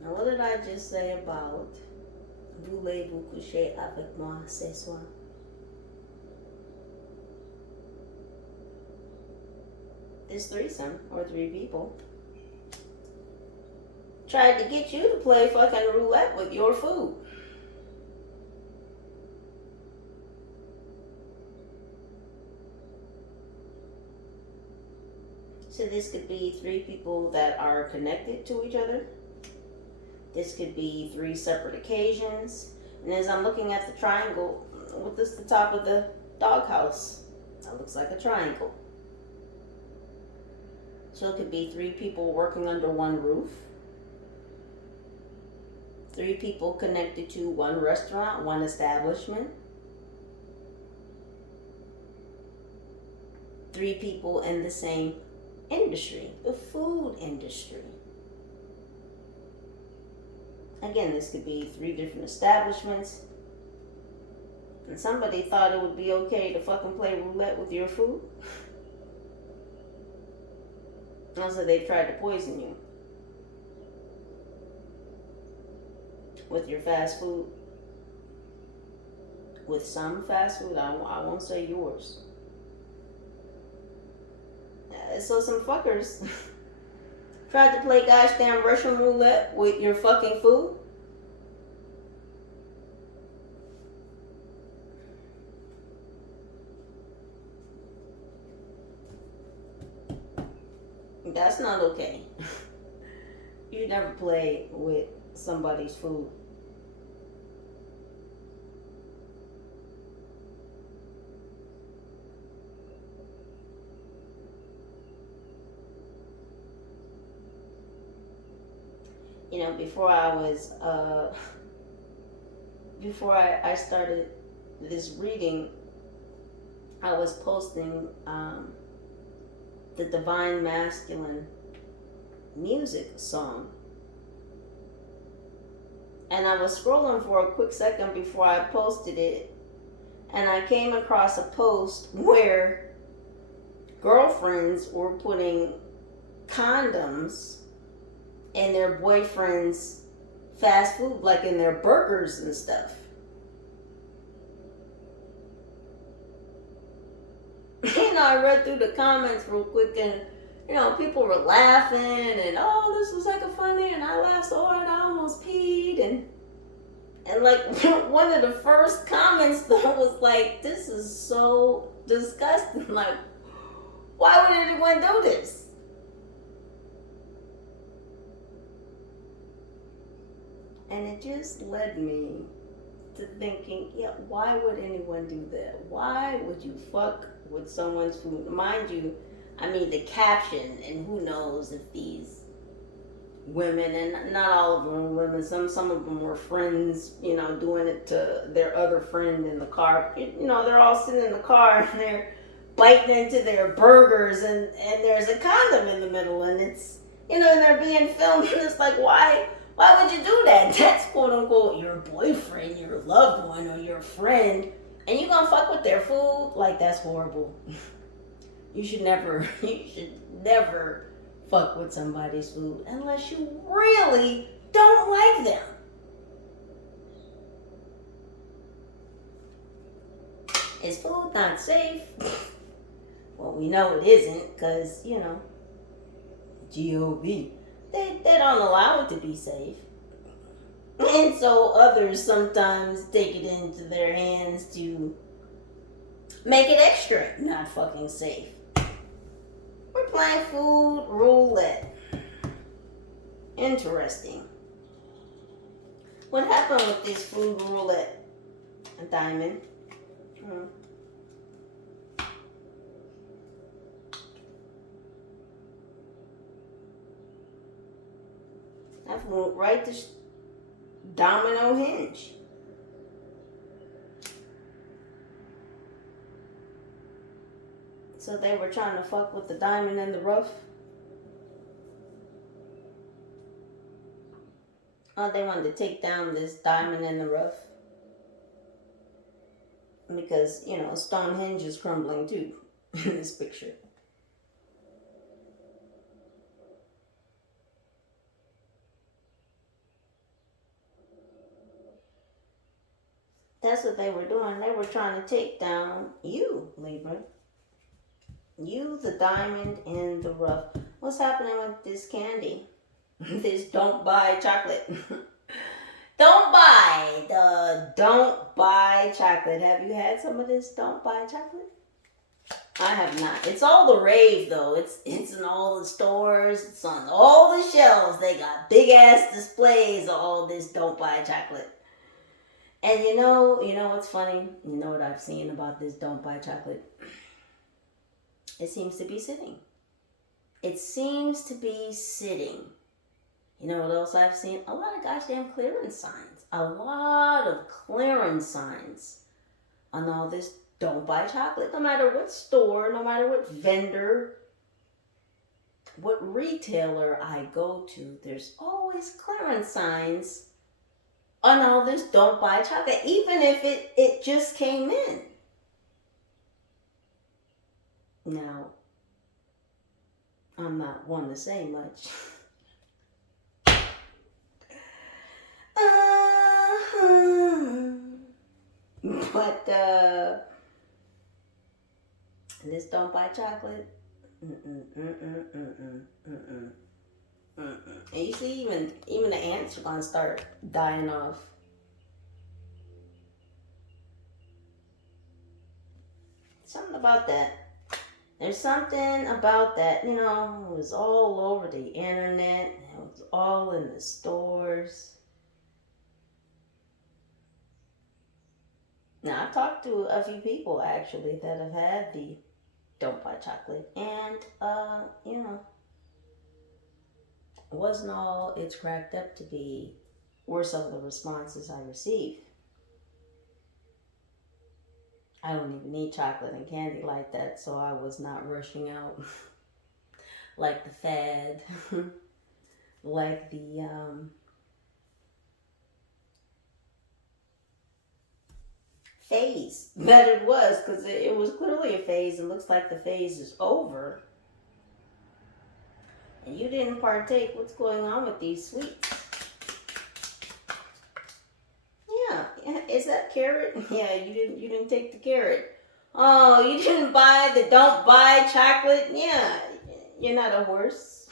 Now, what did I just say about voulez-vous coucher avec moi ce soir? This threesome, or three people, tried to get you to play fucking roulette with your food. So this could be three people that are connected to each other. This could be three separate occasions. And as I'm looking at the triangle, what is the top of the doghouse? That looks like a triangle. So it could be three people working under one roof. Three people connected to one restaurant, one establishment. Three people in the same industry, the food industry. Again, this could be 3 different establishments. And somebody thought it would be okay to fucking play roulette with your food. Also, they tried to poison you with your fast food. With some fast food, I won't say yours. So some fuckers tried to play gosh damn Russian roulette with your fucking food. That's not okay. You never play with somebody's food. You know, before I started this reading, I was posting the Divine Masculine music song. And I was scrolling for a quick second before I posted it, and I came across a post where girlfriends were putting condoms in their boyfriends' fast food, like in their burgers and stuff. You know, I read through the comments real quick, and you know, people were laughing, and oh, this was like a funny, and I laughed so hard I almost peed, and like one of the first comments though was like, this is so disgusting. Like, why would anyone do this? And it just led me to thinking, yeah, why would anyone do that? Why would you fuck with someone's food? Mind you, I mean the caption, and who knows if these women, and not all of them were women, some of them were friends, you know, doing it to their other friend in the car. You know, they're all sitting in the car and they're biting into their burgers, and there's a condom in the middle, and it's, you know, and they're being filmed, and it's like, why would you do that? That's quote unquote your boyfriend, your loved one, or your friend, and you gonna fuck with their food? Like, that's horrible. You should never fuck with somebody's food unless you really don't like them. Is food not safe? Well, we know it isn't, because, you know, GOB. They don't allow it to be safe. And so others sometimes take it into their hands to make it extra not fucking safe. We're playing food roulette. Interesting. What happened with this food roulette, Diamond? I flew right to domino hinge. So they were trying to fuck with the diamond in the rough. Oh, they wanted to take down this diamond in the rough. Because, you know, Stonehenge is crumbling too in this picture. That's what they were doing. They were trying to take down you, Libra. You, the diamond in the rough. What's happening with this candy? This don't buy chocolate. Don't buy chocolate. Have you had some of this don't buy chocolate? I have not. It's all the rave though. It's in all the stores. It's on all the shelves. They got big ass displays of all this don't buy chocolate. And you know what's funny? You know what I've seen about this don't buy chocolate? It seems to be sitting. It seems to be sitting. You know what else I've seen? A lot of goddamn clearance signs. A lot of clearance signs on all this don't buy chocolate. No matter what store, no matter what vendor, what retailer I go to, there's always clearance signs on all this don't buy chocolate, even if it just came in. Now, I'm not one to say much. But this don't buy chocolate. Mm-mm, mm-mm, mm-mm, mm-mm, mm-mm. And you see, even the ants are gonna start dying off. Something about that. There's something about that. You know, it was all over the internet. It was all in the stores. Now, I've talked to a few people actually that have had the don't buy chocolate, and you know, it wasn't all it's cracked up to be. Were some of the responses I received. I don't even need chocolate and candy like that, so I was not rushing out like the fad, like the phase that it was, because it was clearly a phase. It looks like the phase is over, and you didn't partake. What's going on with these sweets? Yeah, is that carrot? Yeah, you didn't take the carrot. Oh, you didn't buy the don't buy chocolate? Yeah, you're not a horse.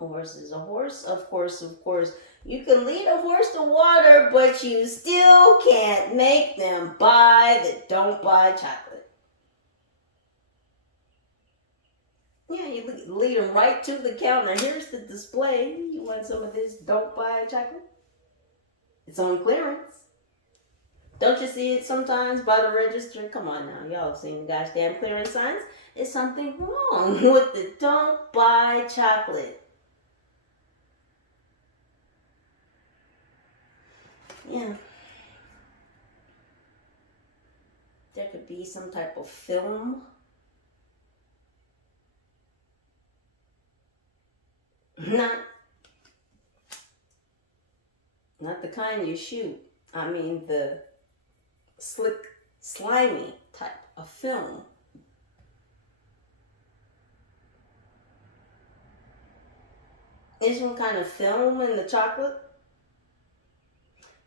A horse is a horse, of course, of course. You can lead a horse to water, but you still can't make them buy the don't buy chocolate. Yeah, you lead them right to the counter. Here's the display. You want some of this don't buy chocolate? It's on clearance. Don't you see it sometimes by the register? Come on now, y'all have seen the gosh damn clearance signs. Is something wrong with the don't buy chocolate? Yeah. There could be some type of film. Not not the kind you shoot. I mean the slick, slimy type of film. There's some kind of film in the chocolate.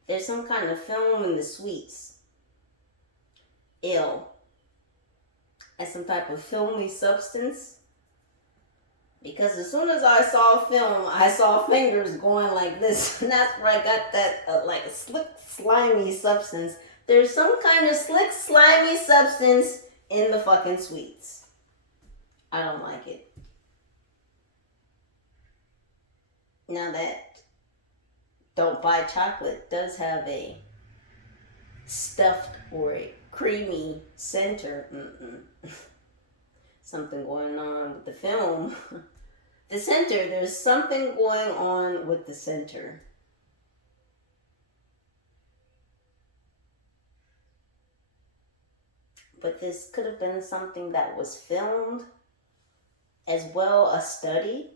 There's some kind of film in the sweets. Ill. As some type of filmy substance. Because as soon as I saw film, I saw fingers going like this. And that's where I got that like a slick, slimy substance. There's some kind of slick, slimy substance in the fucking sweets. I don't like it. Now that don't buy chocolate does have a stuffed or a creamy center. Something going on with the film. The center, there's something going on with the center. But this could have been something that was filmed, as well a study.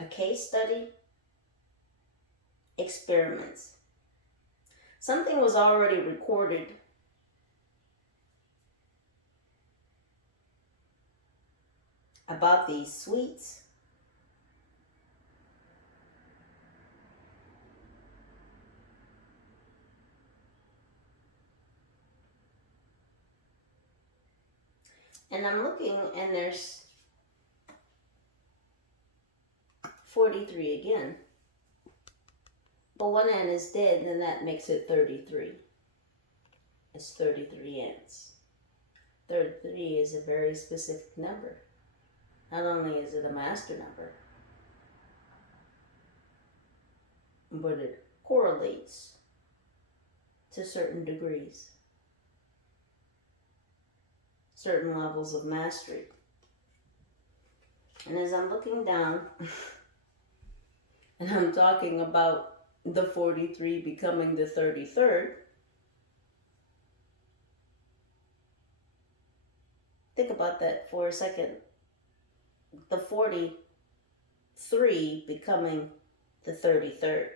A case study. Experiments. Something was already recorded about these sweets. And I'm looking, and there's 43 again. But one ant is dead, then that makes it 33. It's 33 ants. 33 is a very specific number. Not only is it a master number, but it correlates to certain degrees, certain levels of mastery. And as I'm looking down, and I'm talking about the 43 becoming the 33rd, think about that for a second. The 40 3 becoming the 33rd.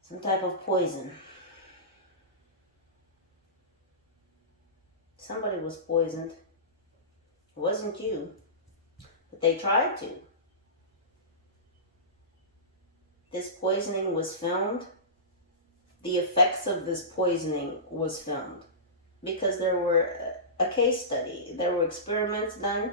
Some type of poison. Somebody was poisoned. It wasn't you, but they tried to. This poisoning was filmed. The effects of this poisoning was filmed because there were a case study. There were experiments done.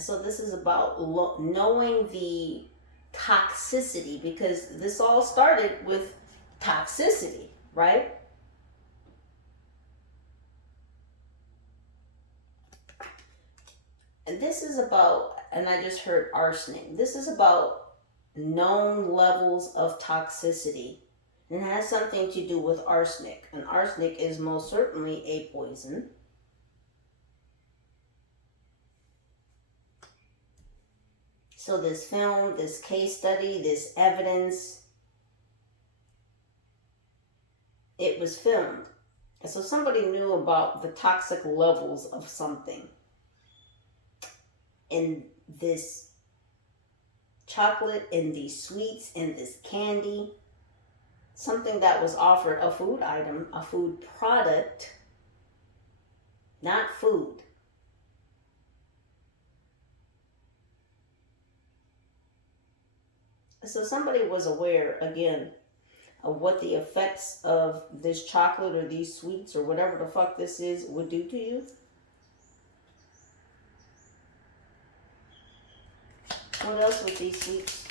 So this is about knowing the toxicity, because this all started with toxicity, right? And this is about, and I just heard arsenic. This is about known levels of toxicity. And it has something to do with arsenic. And arsenic is most certainly a poison. So this film, this case study, this evidence, it was filmed. And so somebody knew about the toxic levels of something in this chocolate, in these sweets, in this candy, something that was offered, a food item, a food product, not food. So somebody was aware, again, of what the effects of this chocolate or these sweets or whatever the fuck this is would do to you. What else with these sweets?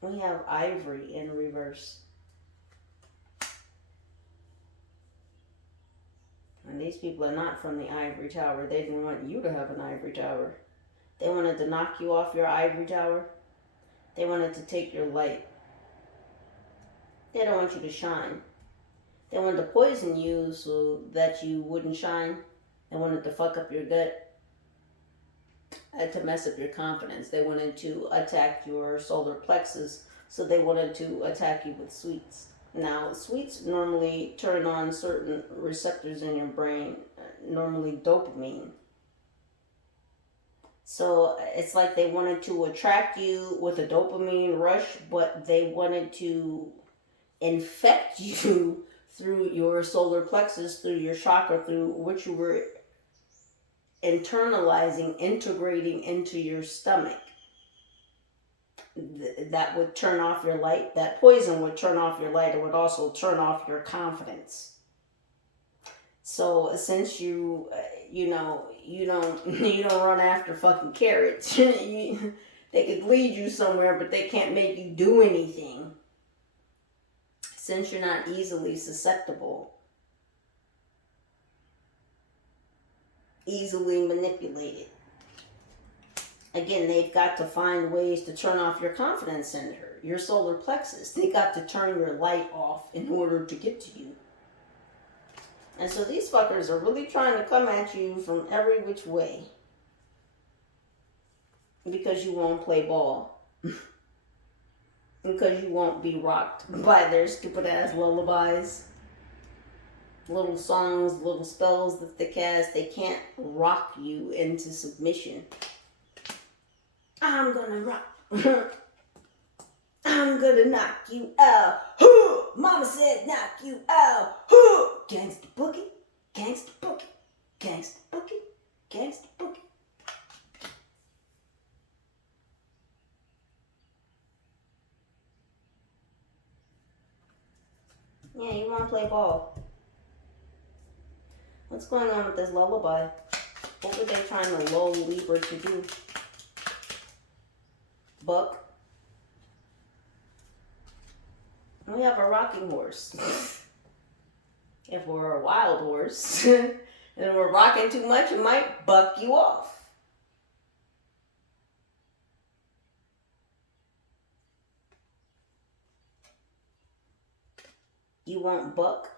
We have ivory in reverse. And these people are not from the ivory tower. They didn't want you to have an ivory tower. They wanted to knock you off your ivory tower. They wanted to take your light. They don't want you to shine. They wanted to poison you so that you wouldn't shine. They wanted to fuck up your gut. To mess up your confidence. They wanted to attack your solar plexus, so they wanted to attack you with sweets. Now, sweets normally turn on certain receptors in your brain, normally dopamine. So it's like they wanted to attract you with a dopamine rush, but they wanted to infect you through your solar plexus, through your chakra, through which you were internalizing, integrating into your stomach. That would turn off your light. That poison would turn off your light. It would also turn off your confidence. So since you don't run after fucking carrots, they could lead you somewhere, but they can't make you do anything. Since you're not easily susceptible, easily manipulated. Again, they've got to find ways to turn off your confidence center, your solar plexus. They got to turn your light off in order to get to you. And so these fuckers are really trying to come at you from every which way. Because you won't play ball. Because you won't be rocked by their stupid ass lullabies. Little songs, little spells that they cast. They can't rock you into submission. I'm gonna rock. I'm gonna knock you out. Mama said knock you out. Gangsta boogie, gangsta boogie, gangsta boogie, gangsta boogie. Yeah, you wanna play ball. What's going on with this lullaby? What were they trying to lull Libra to do? Buck. We have a rocking horse. If we're a wild horse and we're rocking too much, it might buck you off. You won't buck.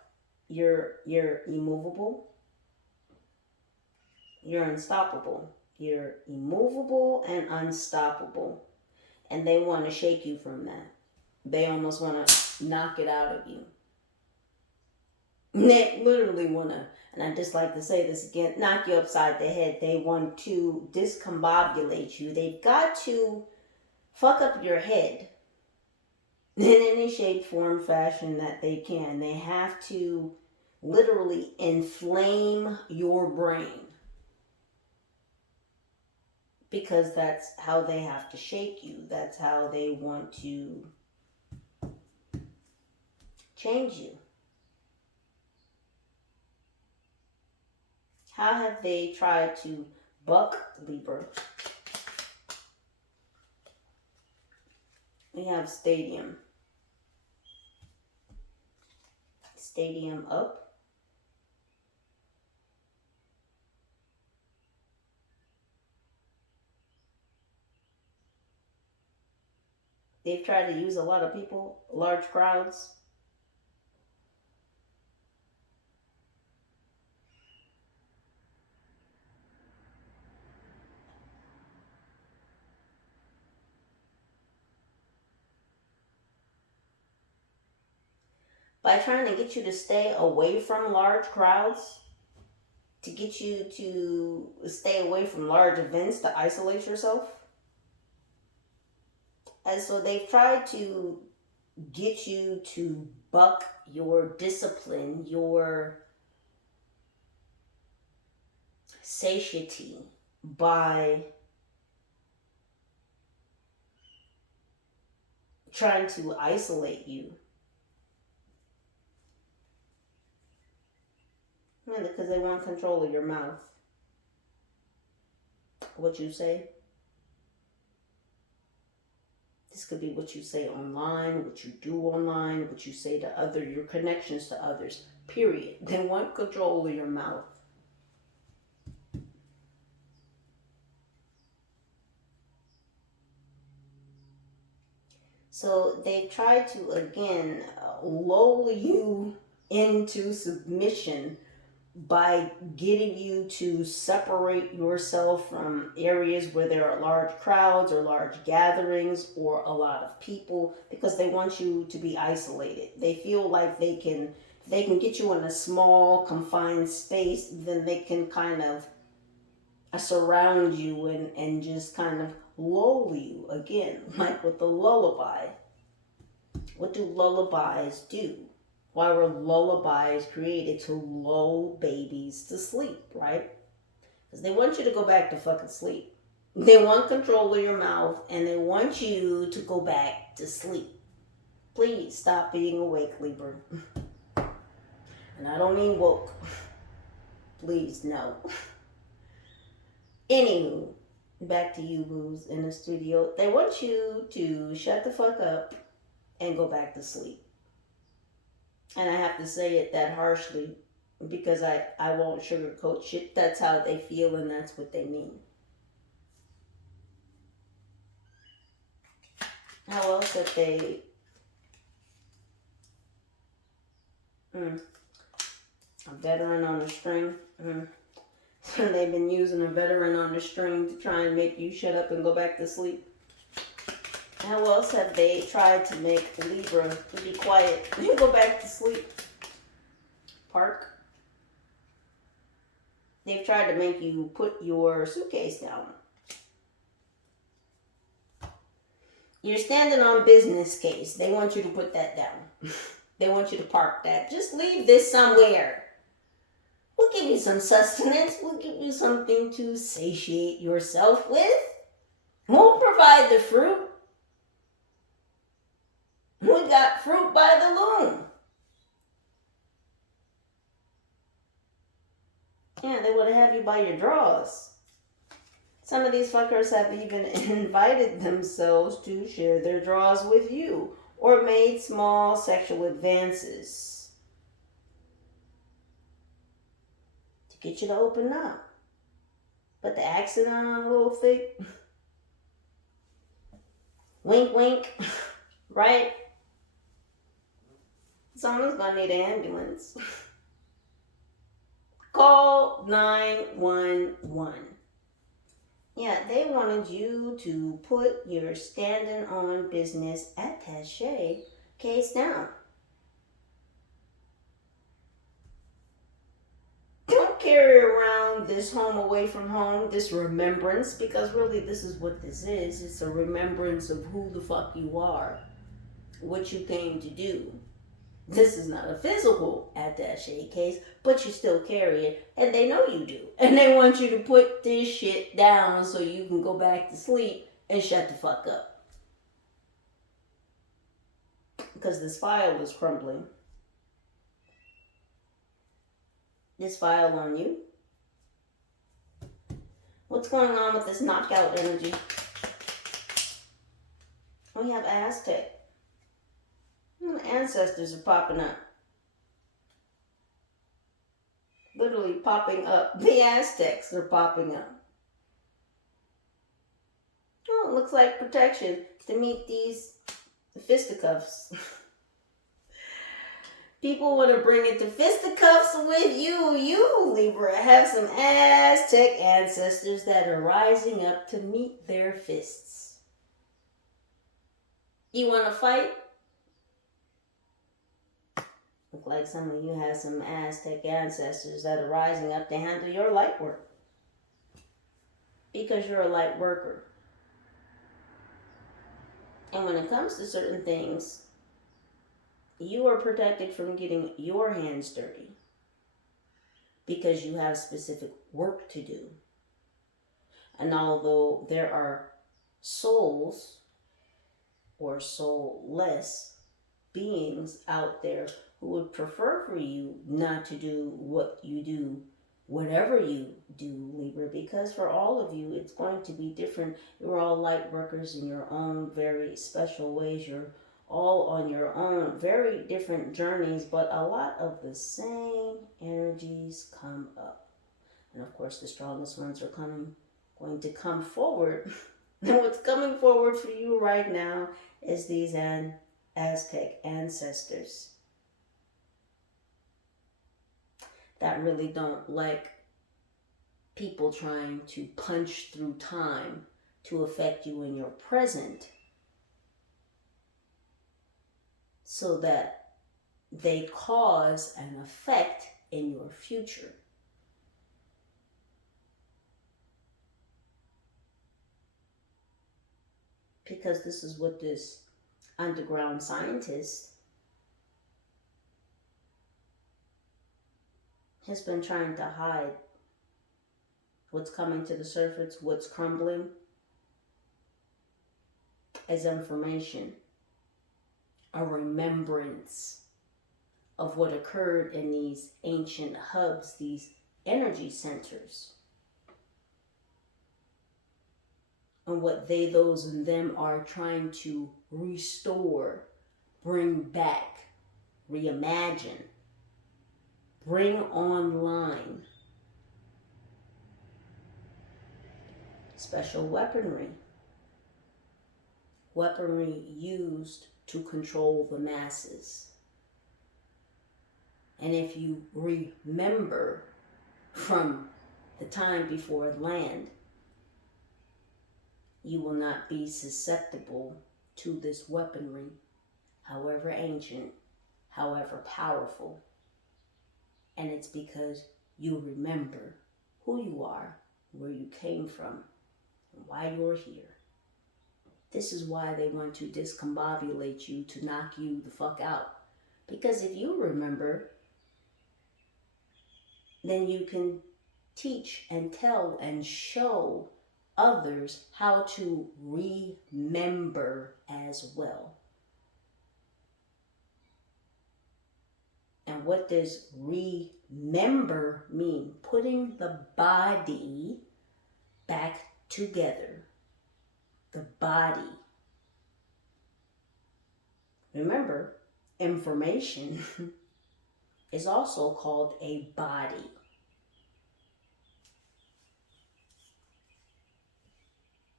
You're immovable. You're unstoppable. You're immovable and unstoppable. And they want to shake you from that. They almost want to knock it out of you. They literally want to, and I just like to say this again, knock you upside the head. They want to discombobulate you. They've got to fuck up your head in any shape, form, fashion that they can. They have to literally inflame your brain because that's how they have to shake you. That's how they want to change you. How have they tried to buck Libra? We have stadium. Stadium up. They've tried to use a lot of people, large crowds. By trying to get you to stay away from large crowds, to get you to stay away from large events, to isolate yourself. And so they've tried to get you to buck your discipline, your satiety by trying to isolate you. Because they want control of your mouth. What you say. This could be what you say online, what you do online, what you say to your connections to others. Period. They want control of your mouth. So they try to, again, lull you into submission by getting you to separate yourself from areas where there are large crowds or large gatherings or a lot of people, because they want you to be isolated. They feel like they can get you in a small confined space, then they can kind of surround you and just kind of lull you again, like with the lullaby. What do lullabies do? Why were lullabies created? To lull babies to sleep, right? Because they want you to go back to fucking sleep. They want control of your mouth and they want you to go back to sleep. Please stop being awake, Libra. And I don't mean woke. Please, no. Anywho, back to you, boos, in the studio. They want you to shut the fuck up and go back to sleep. And I have to say it that harshly because I won't sugarcoat shit. That's how they feel and that's what they mean. How else have they... A veteran on a string. They've been using a veteran on the string to try and make you shut up and go back to sleep. How else have they tried to make Libra be quiet and go back to sleep? Park. They've tried to make you put your suitcase down. You're standing on business case. They want you to put that down. They want you to park that. Just leave this somewhere. We'll give you some sustenance. We'll give you something to satiate yourself with. We'll provide the fruit. We got fruit by the loom. Yeah, they would have you by your drawers. Some of these fuckers have even invited themselves to share their drawers with you or made small sexual advances to get you to open up. But the accent on a little thick. Wink, wink. Right? Someone's gonna need an ambulance. Call 911. Yeah, they wanted you to put your standing on business attaché case down. carry around this home away from home, this remembrance, because really this is what this is. It's a remembrance of who the fuck you are, what you came to do. This is not a physical attaché case, but you still carry it, and they know you do. And they want you to put this shit down so you can go back to sleep and shut the fuck up. Because this file is crumbling. This file on you. What's going on with this knockout energy? We have Aztec. Ancestors are popping up. Literally popping up. The Aztecs are popping up. Oh, it looks like protection to meet these fisticuffs. People want to bring it to fisticuffs with you. You, Libra, have some Aztec ancestors that are rising up to meet their fists. You want to fight? Look like some of you have some Aztec ancestors that are rising up to handle your light work. Because you're a light worker. And when it comes to certain things, you are protected from getting your hands dirty because you have specific work to do. And although there are souls or soulless beings out there who would prefer for you not to do what you do, whatever you do, Libra, because for all of you, it's going to be different. You're all light workers in your own very special ways. You're all on your own very different journeys, but a lot of the same energies come up. And of course, the strongest ones are going to come forward. And what's coming forward for you right now is these Aztec ancestors that really don't like people trying to punch through time to affect you in your present, so that they cause an effect in your future. Because this is what this underground scientist has been trying to hide. What's coming to the surface, what's crumbling, as information. A remembrance of what occurred in these ancient hubs, these energy centers, and what they, those, and them are trying to restore, bring back, reimagine, bring online. Special weaponry. Weaponry used to control the masses. And if you remember from the time before land, you will not be susceptible to this weaponry, however ancient, however powerful. And it's because you remember who you are, where you came from, and why you're here. This is why they want to discombobulate you, to knock you the fuck out. Because if you remember, then you can teach and tell and show others how to remember as well. And what does remember mean? Putting the body back together. The body. Remember, information is also called a body.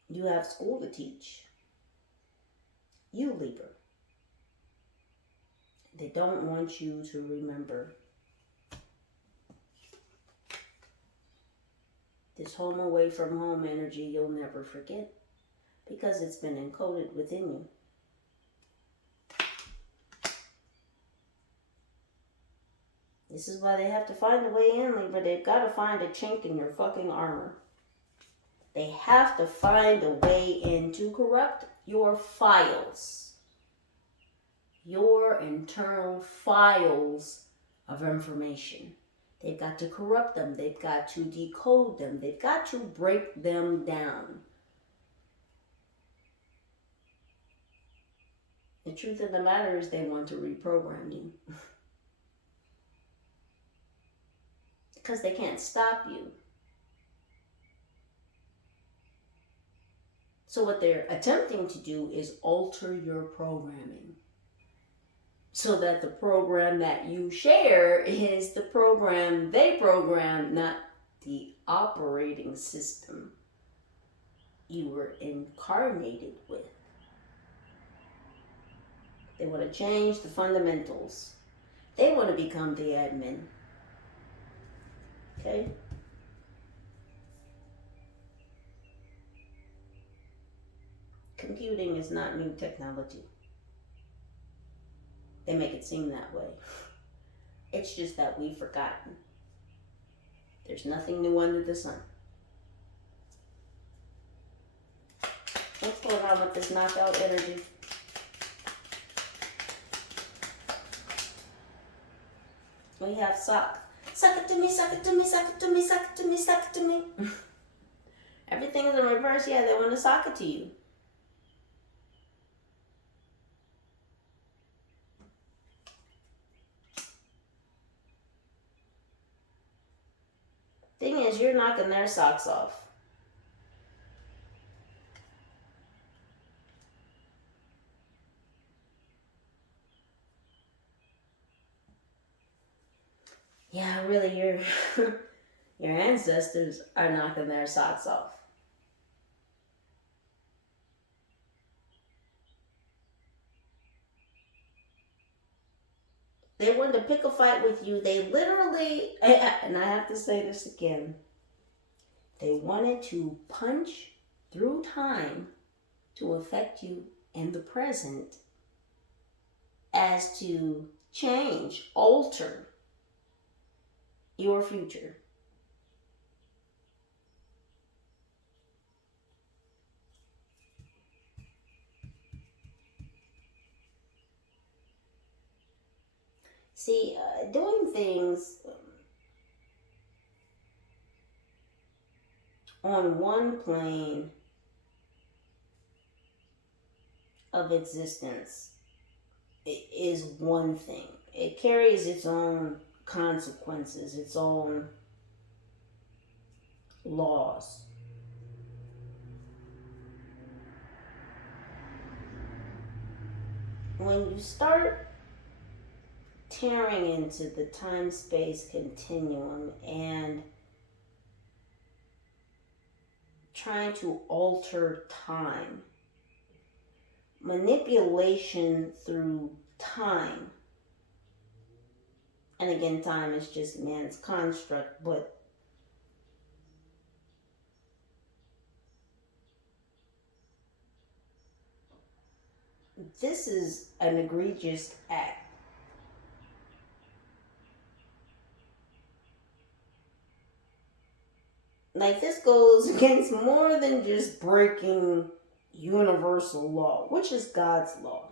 You have school to teach. You, Libra. They don't want you to remember. This home away from home energy you'll never forget, because it's been encoded within you. This is why they have to find a way in, Libra. They've got to find a chink in your fucking armor. They have to find a way in to corrupt your files. Your internal files of information. They've got to corrupt them. They've got to decode them. They've got to break them down. The truth of the matter is they want to reprogram you. Because they can't stop you. So what they're attempting to do is alter your programming. So that the program that you share is the program they program, not the operating system you were incarnated with. They want to change the fundamentals. They want to become the admin. Okay? Computing is not new technology. They make it seem that way. It's just that we've forgotten. There's nothing new under the sun. What's going on with this knockout energy? We have sock. Suck it to me, suck it to me, suck it to me, suck it to me, suck it to me. Everything is in reverse. Yeah, they want to sock it to you. Thing is, you're knocking their socks off. Yeah, really, your ancestors are knocking their socks off. They wanted to pick a fight with you. They literally, and I have to say this again, they wanted to punch through time to affect you in the present as to change, alter your future. See, doing things on one plane of existence is one thing. It carries its own consequences, its own laws. When you start tearing into the time-space continuum and trying to alter time, manipulation through time, and again, time is just man's construct, but this is an egregious act. Like, this goes against more than just breaking universal law, which is God's law.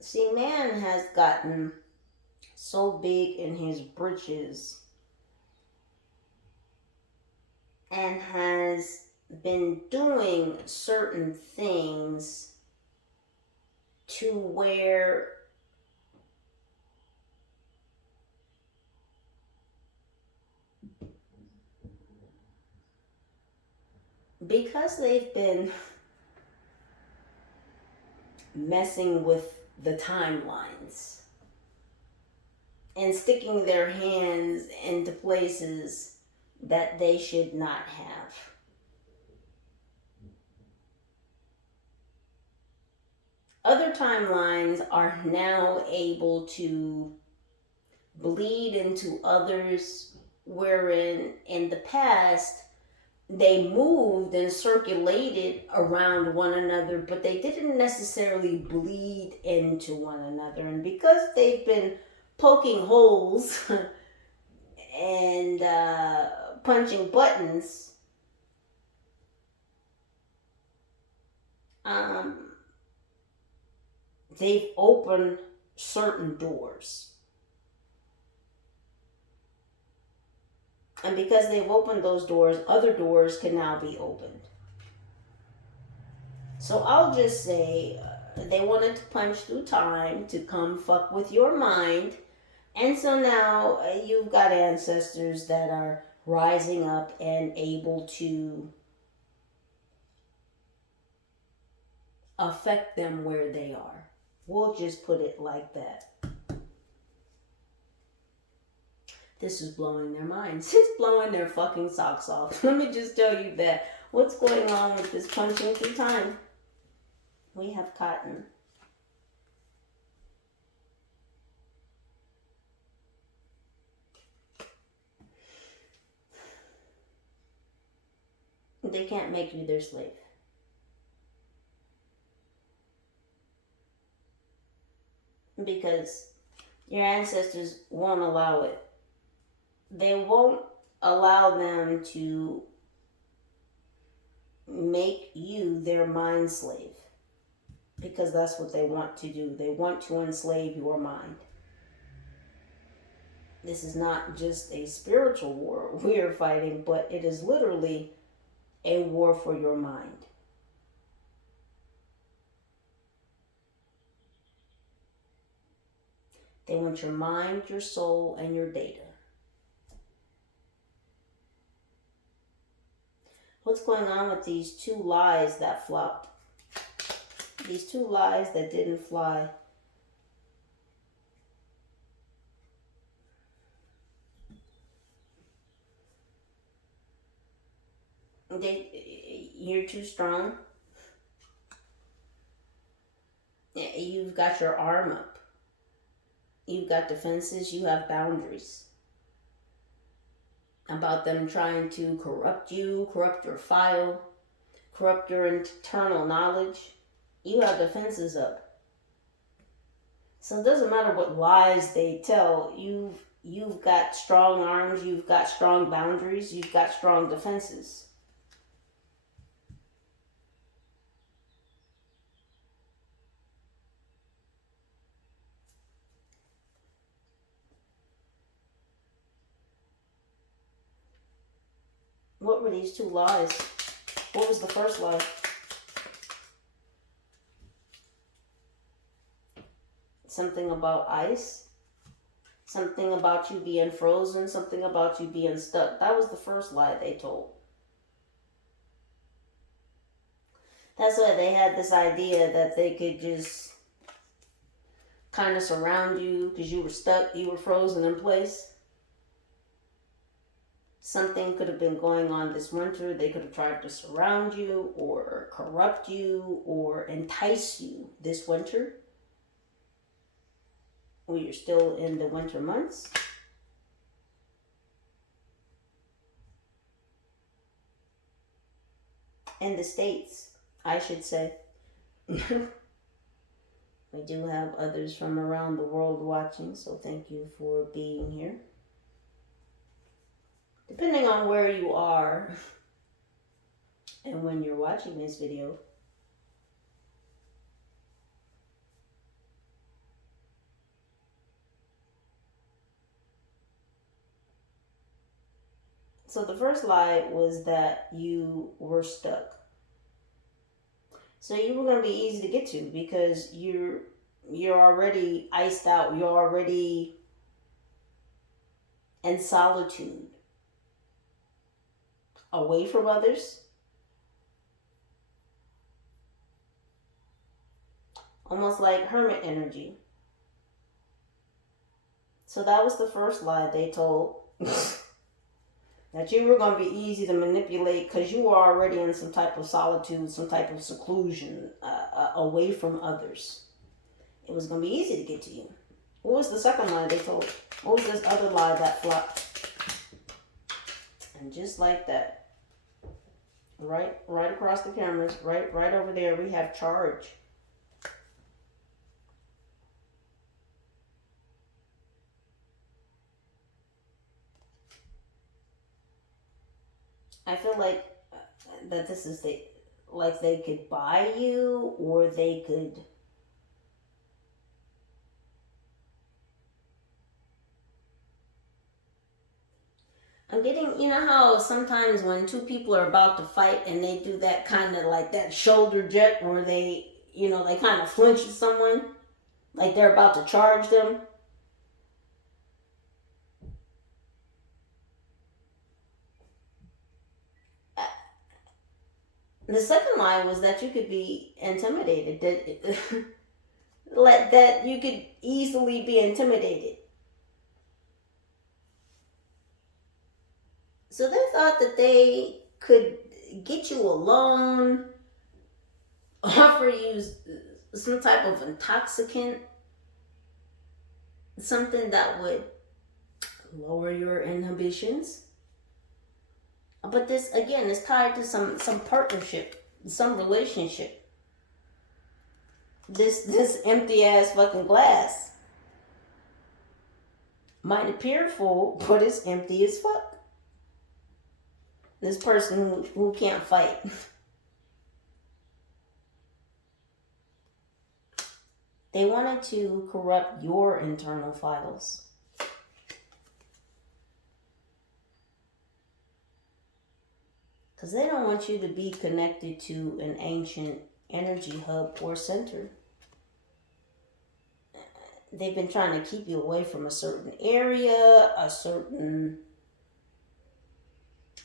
See, man has gotten so big in his britches and has been doing certain things to where because they've been messing with the timelines and sticking their hands into places that they should not have. Other timelines are now able to bleed into others, wherein in the past they moved and circulated around one another, but they didn't necessarily bleed into one another. And because they've been poking holes and punching buttons, they've opened certain doors. And because they've opened those doors, other doors can now be opened. So I'll just say they wanted to punch through time to come fuck with your mind. And so now you've got ancestors that are rising up and able to affect them where they are. We'll just put it like that. This is blowing their minds. It's blowing their fucking socks off. Let me just tell you that. What's going on with this punching through time? We have cotton. They can't make you their slave. Because your ancestors won't allow it. They won't allow them to make you their mind slave. Because that's what they want to do. They want to enslave your mind. This is not just a spiritual war we are fighting, but it is literally a war for your mind. They want your mind, your soul, and your data. What's going on with these two lies that flopped? These two lies that didn't fly. You're too strong. You've got your arm up. You've got defenses. You have boundaries. About them trying to corrupt you, corrupt your file, corrupt your internal knowledge. You have defenses up. So it doesn't matter what lies they tell. You've got strong arms. You've got strong boundaries. You've got strong defenses. What were these two lies? What was the first lie? Something about ice. Something about you being frozen. Something about you being stuck. That was the first lie they told. That's why they had this idea that they could just kind of surround you because you were stuck, you were frozen in place. Something could have been going on this winter. They could have tried to surround you or corrupt you or entice you this winter. When you're still in the winter months. In the States, I should say. We do have others from around the world watching, so thank you for being here. Depending on where you are and when you're watching this video. So the first lie was that you were stuck. So you were going to be easy to get to because you're already iced out. You're already in solitude. Away from others. Almost like hermit energy. So that was the first lie they told. That you were going to be easy to manipulate because you were already in some type of solitude, some type of seclusion, away from others. It was going to be easy to get to you. What was the second lie they told? What was this other lie that flopped? And just like that, Right across the cameras, right over there, we have charge. I feel like that this is like they could buy you, or they could. I'm getting, you know how sometimes when two people are about to fight and they do that kind of like that shoulder jet where they, they kind of flinch at someone, like they're about to charge them. The second line was that you could be intimidated, that you could easily be intimidated. So they thought that they could get you a loan, offer you some type of intoxicant, something that would lower your inhibitions. But this again is tied to some partnership, some relationship. This empty ass fucking glass might appear full, but it's empty as fuck. This person who can't fight. They wanted to corrupt your internal files. Because they don't want you to be connected to an ancient energy hub or center. They've been trying to keep you away from a certain area, a certain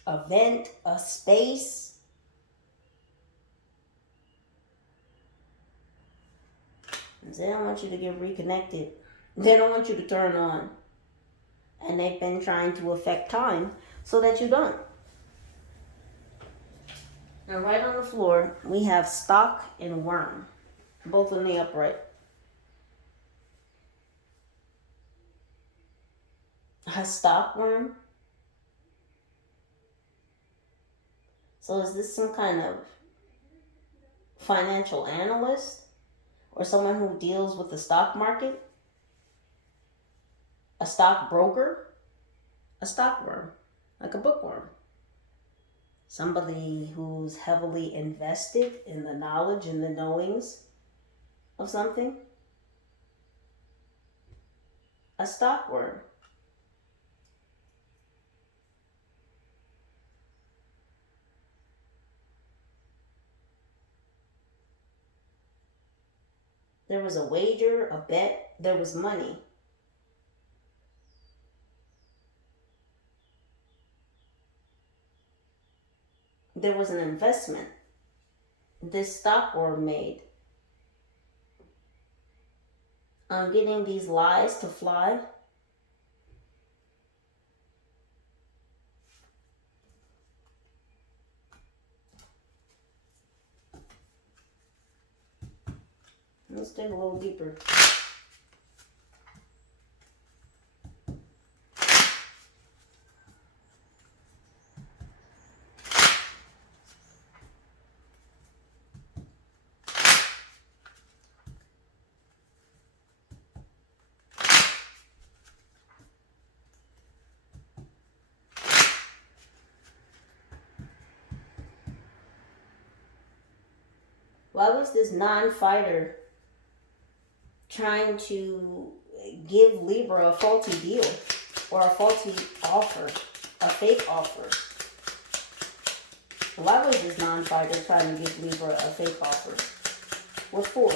event, a space. They don't want you to get reconnected. They don't want you to turn on. And they've been trying to affect time so that you don't. And right on the floor, we have stock and worm, both in the upright. A stock worm? So is this some kind of financial analyst? Or someone who deals with the stock market? A stock broker? A stockworm, like a bookworm. Somebody who's heavily invested in the knowledge and the knowings of something. A stockworm. There was a wager, a bet, there was money. There was an investment this stockworm made on getting these lies to fly. Let's dig a little deeper. Why was this non-fighter trying to give Libra a faulty deal or a faulty offer, a fake offer? Why was this non-fighter trying to give Libra a fake offer? What for?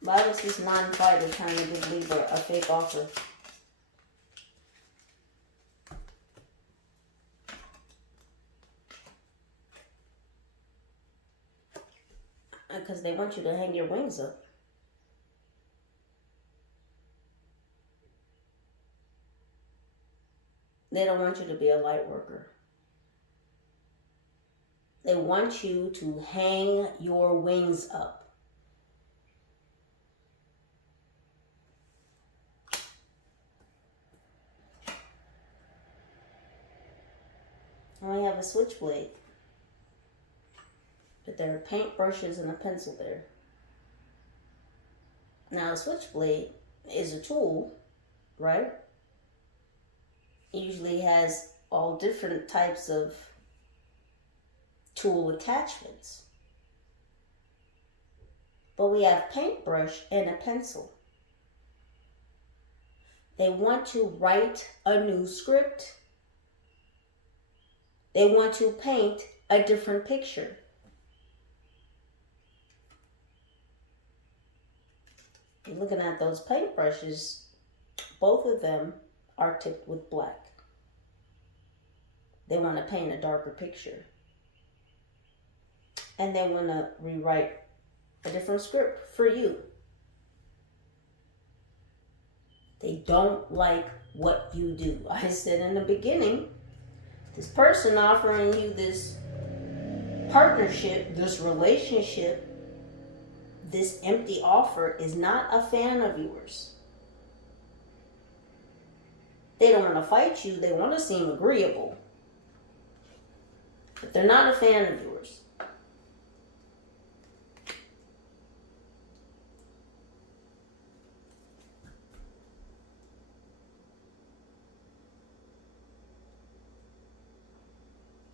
Why was this non-fighter trying to give Libra a fake offer? Because they want you to hang your wings up. They don't want you to be a light worker. They want you to hang your wings up. And we have a switchblade. But there are paintbrushes and a pencil there. Now, a switchblade is a tool, right? It usually has all different types of tool attachments. But we have paintbrush and a pencil. They want to write a new script. They want to paint a different picture. You're looking at those paintbrushes, both of them are tipped with black. They want to paint a darker picture. And they want to rewrite a different script for you. They don't like what you do. I said in the beginning, this person offering you this partnership, this relationship, this empty offer is not a fan of yours. They don't want to fight you. They want to seem agreeable. But they're not a fan of yours.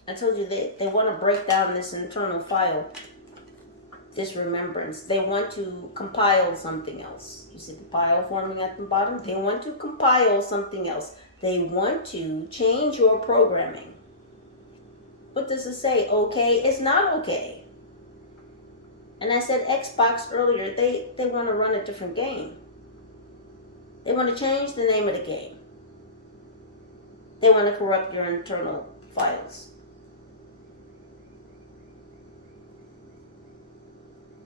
I told you they want to break down this internal file, this remembrance. They want to compile something else. You see the pile forming at the bottom? They want to compile something else. They want to change your programming. What does it say? Okay? It's not okay. And I said Xbox earlier, they want to run a different game. They want to change the name of the game. They want to corrupt your internal files.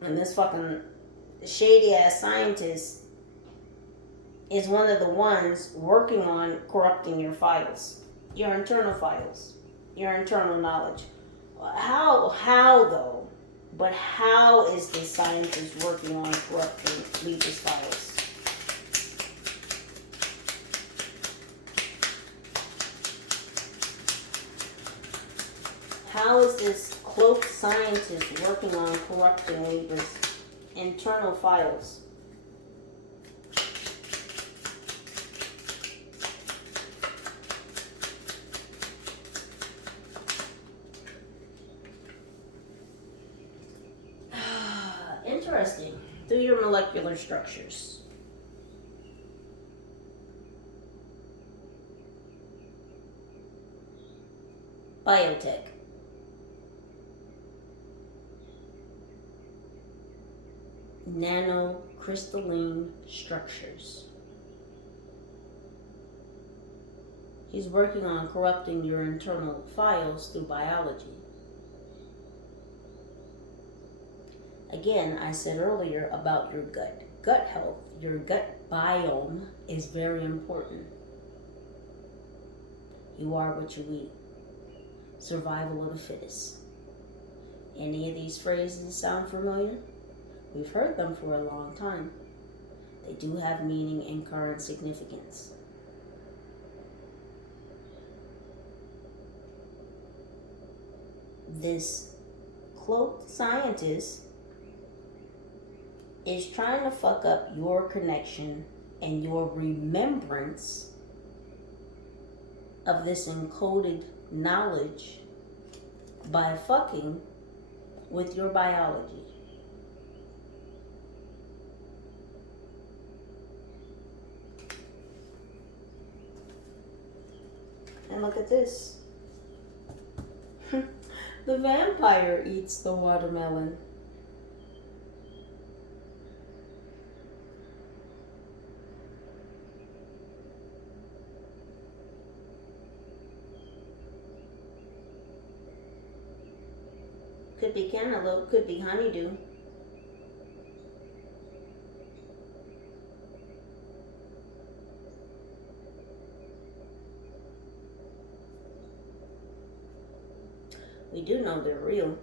And this fucking shady ass scientist is one of the ones working on corrupting your files, your internal files, your internal knowledge. How though? But how is this scientist working on corrupting Libra's files? How is this cloaked scientist working on corrupting Libra's internal files? Interesting. Through your molecular structures. Biotech. Nanocrystalline structures. He's working on corrupting your internal files through biology. Again, I said earlier about your gut. Gut health, your gut biome is very important. You are what you eat. Survival of the fittest. Any of these phrases sound familiar? We've heard them for a long time. They do have meaning and current significance. This cloaked scientist is trying to fuck up your connection and your remembrance of this encoded knowledge by fucking with your biology. And look at this. The vampire eats the watermelon. Could be cantaloupe, could be honeydew. We do know they're real.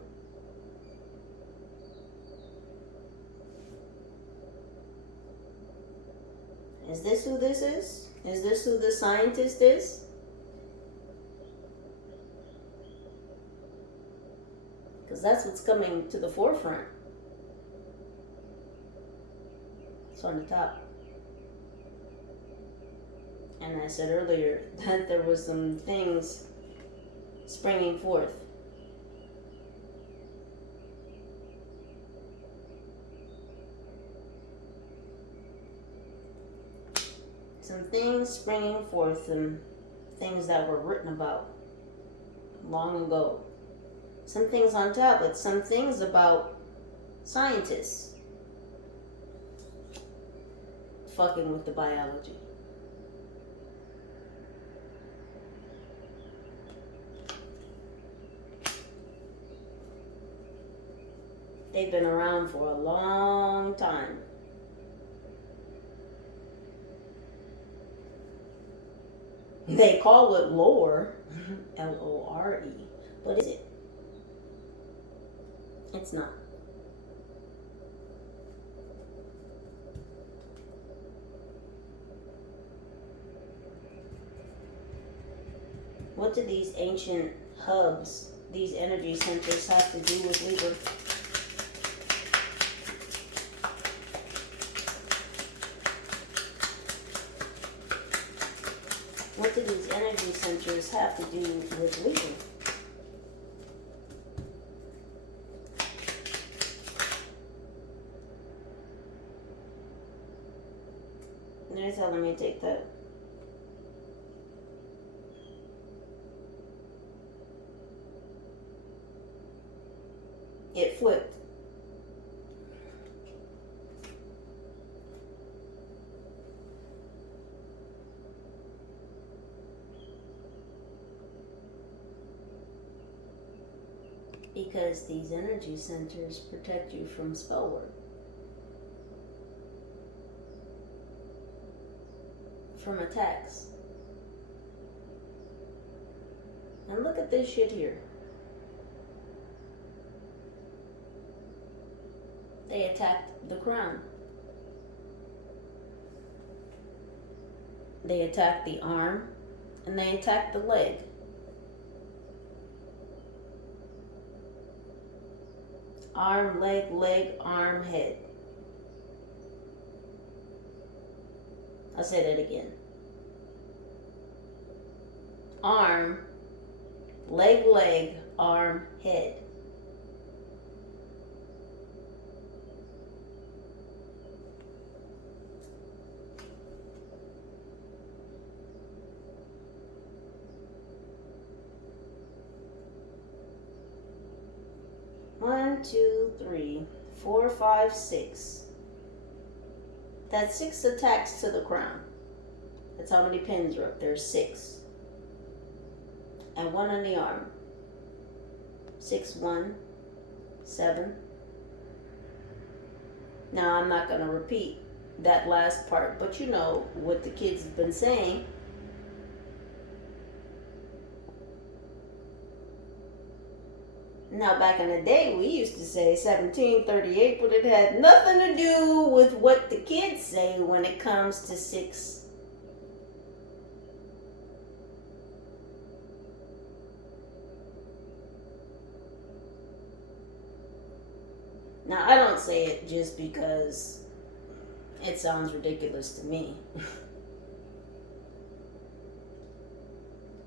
Is this who this is? Is this who the scientist is? that's what's coming to the forefront. It's on the top. And I said earlier that there was some things springing forth. Some things springing forth, some things that were written about long ago. Some things on tablets, some things about scientists fucking with the biology. They've been around for a long time. They call it lore, L-O-R-E, but is it? It's not. What do these ancient hubs, these energy centers, have to do with Libra? What do these energy centers have to do with Libra? They're telling me to take that. It flipped. Because these energy centers protect you from spell work, from attacks. And look at this shit here. They attacked the crown. They attacked the arm, and they attacked the leg. Arm, leg, arm, head. I'll say that again. Arm, leg, arm, head. One, two, three, 4, 5, 6. That's 6 attacks to the crown. That's how many pins are up there. 6. And 1 on the arm. 6, 1, 7. Now I'm not going to repeat that last part, but you know what the kids have been saying. Now, back in the day, we used to say 1738, but it had nothing to do with what the kids say when it comes to 6. Now, I don't say it just because it sounds ridiculous to me.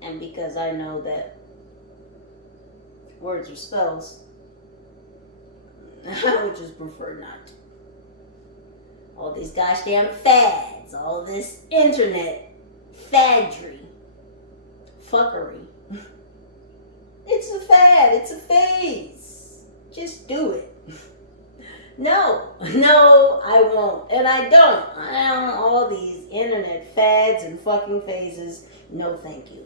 And because I know that words are spells, I would just prefer not. All these gosh damn fads, all this internet fadry, fuckery. It's a fad, it's a phase. Just do it. No, I won't. And I don't. All these internet fads and fucking phases. No, thank you.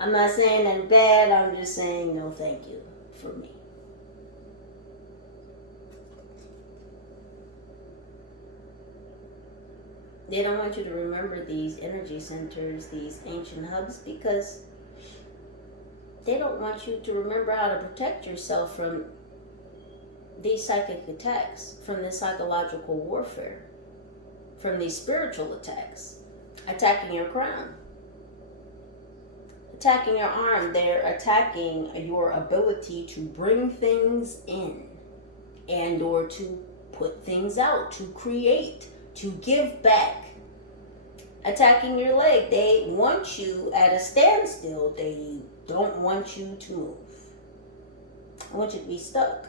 I'm not saying that bad, I'm just saying no thank you for me. They don't want you to remember these energy centers, these ancient hubs, because they don't want you to remember how to protect yourself from these psychic attacks, from this psychological warfare, from these spiritual attacks, attacking your crown, attacking your arm. They're attacking your ability to bring things in and or to put things out, to create, to give back. Attacking your leg. They want you at a standstill. They don't want you to move. I want you to be stuck.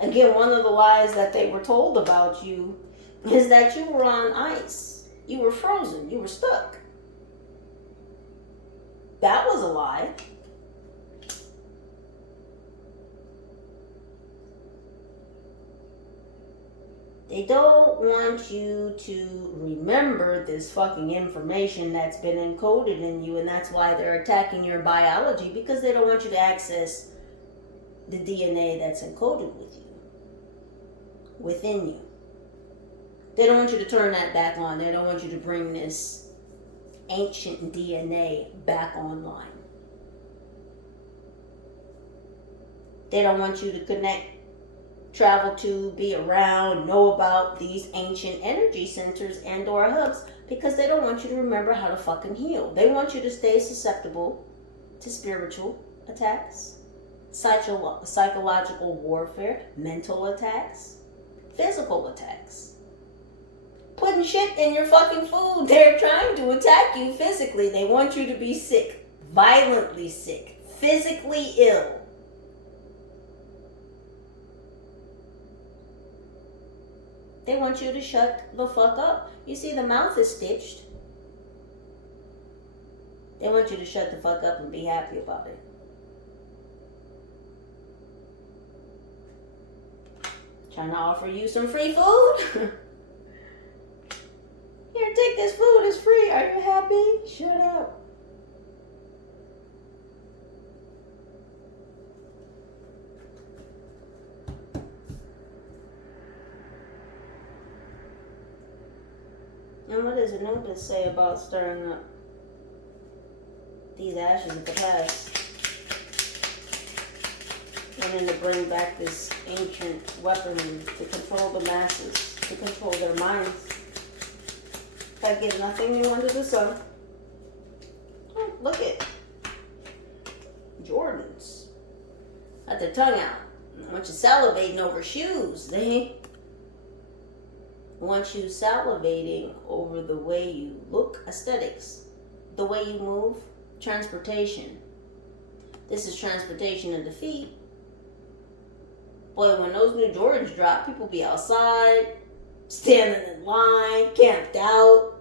Again, one of the lies that they were told about you is that you were on ice. You were frozen. You were stuck. That was a lie. They don't want you to remember this fucking information that's been encoded in you, and that's why they're attacking your biology, because they don't want you to access the DNA that's encoded with you, within you. They don't want you to turn that back on. They don't want you to bring this ancient DNA back online. They don't want you to connect, travel to, be around, know about these ancient energy centers and or hubs, because they don't want you to remember how to fucking heal. They want you to stay susceptible to spiritual attacks, psychological warfare, mental attacks, physical attacks. Putting shit in your fucking food. They're trying to attack you physically. They want you to be sick, violently sick, physically ill. They want you to shut the fuck up. You see, the mouth is stitched. They want you to shut the fuck up and be happy about it. Trying to offer you some free food? Here, take this food. It's free. Are you happy? Shut up. And what does it know to say about stirring up these ashes of the past? And then to bring back this ancient weaponry to control the masses, to control their minds. I get nothing new under the sun. Oh, look at Jordans. Got their tongue out. I want you salivating over shoes. They want you salivating over the way you look, aesthetics, the way you move, transportation. This is transportation of the feet. Boy, when those new Jordans drop, people be outside, standing in line, camped out.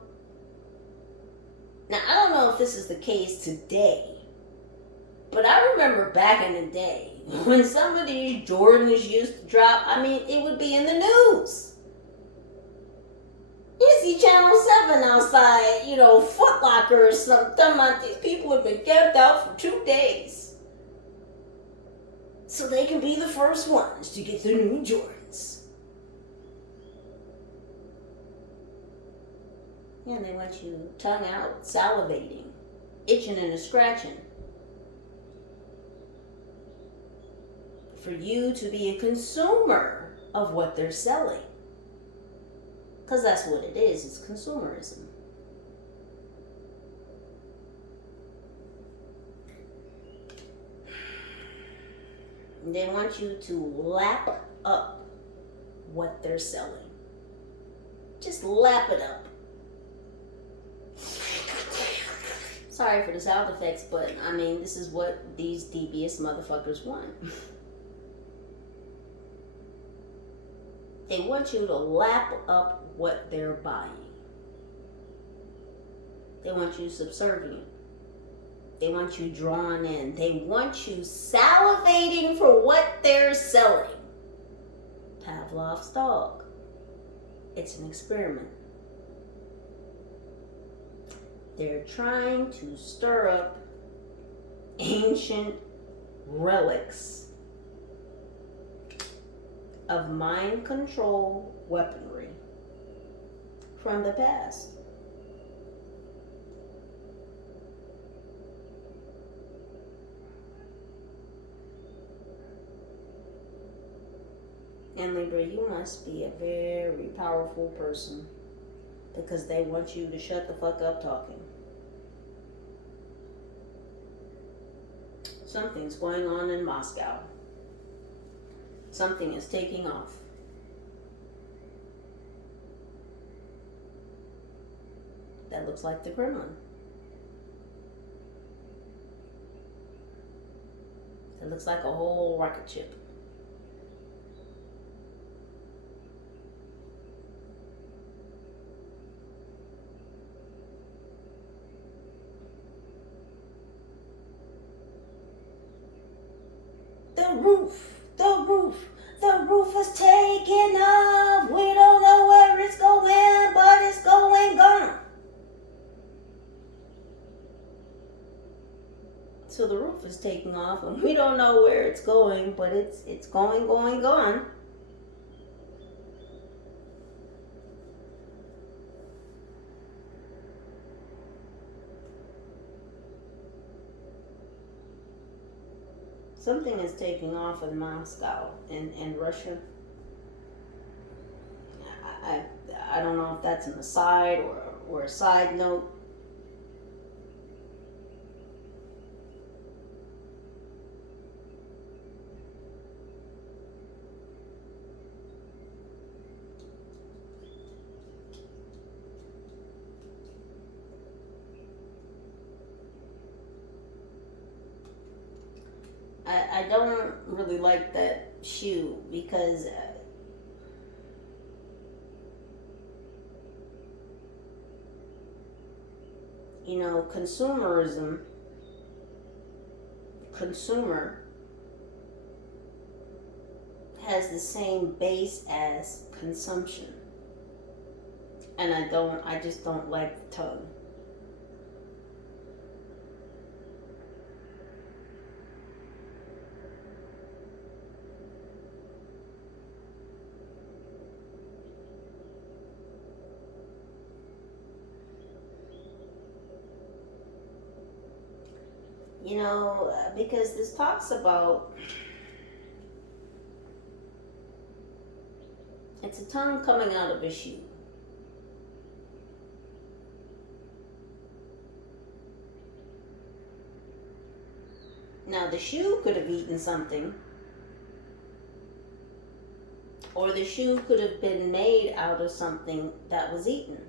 Now, I don't know if this is the case today, but I remember back in the day when some of these Jordans used to drop. I mean, it would be in the news. You see Channel 7 outside, Foot Locker or something. About these people have been camped out for 2 days, so they can be the first ones to get their new Jordans. Yeah, and they want you tongue out, salivating, itching and scratching. For you to be a consumer of what they're selling. Because that's what it is. It's consumerism. They want you to lap up what they're selling. Just lap it up. Sorry for the sound effects, but I mean, this is what these devious motherfuckers want. They want you to lap up what they're buying. They want you subservient. They want you drawn in. They want you salivating for what they're selling. Pavlov's dog. It's an experiment. They're trying to stir up ancient relics of mind control weaponry from the past. And Libra, you must be a very powerful person, because they want you to shut the fuck up talking. Something's going on in Moscow. Something is taking off. That looks like the Kremlin. It looks like a whole rocket ship. The roof is taking off. We don't know where it's going, but it's gone. So the roof is taking off, and we don't know where it's going, but it's gone. Something is taking off in Moscow, in Russia. I don't know if that's an aside or a side note. I don't really like that shoe because consumerism, consumer has the same base as consumption. And I just don't like the tongue. Because this talks about, it's a tongue coming out of a shoe. Now the shoe could have eaten something, or the shoe could have been made out of something that was eaten.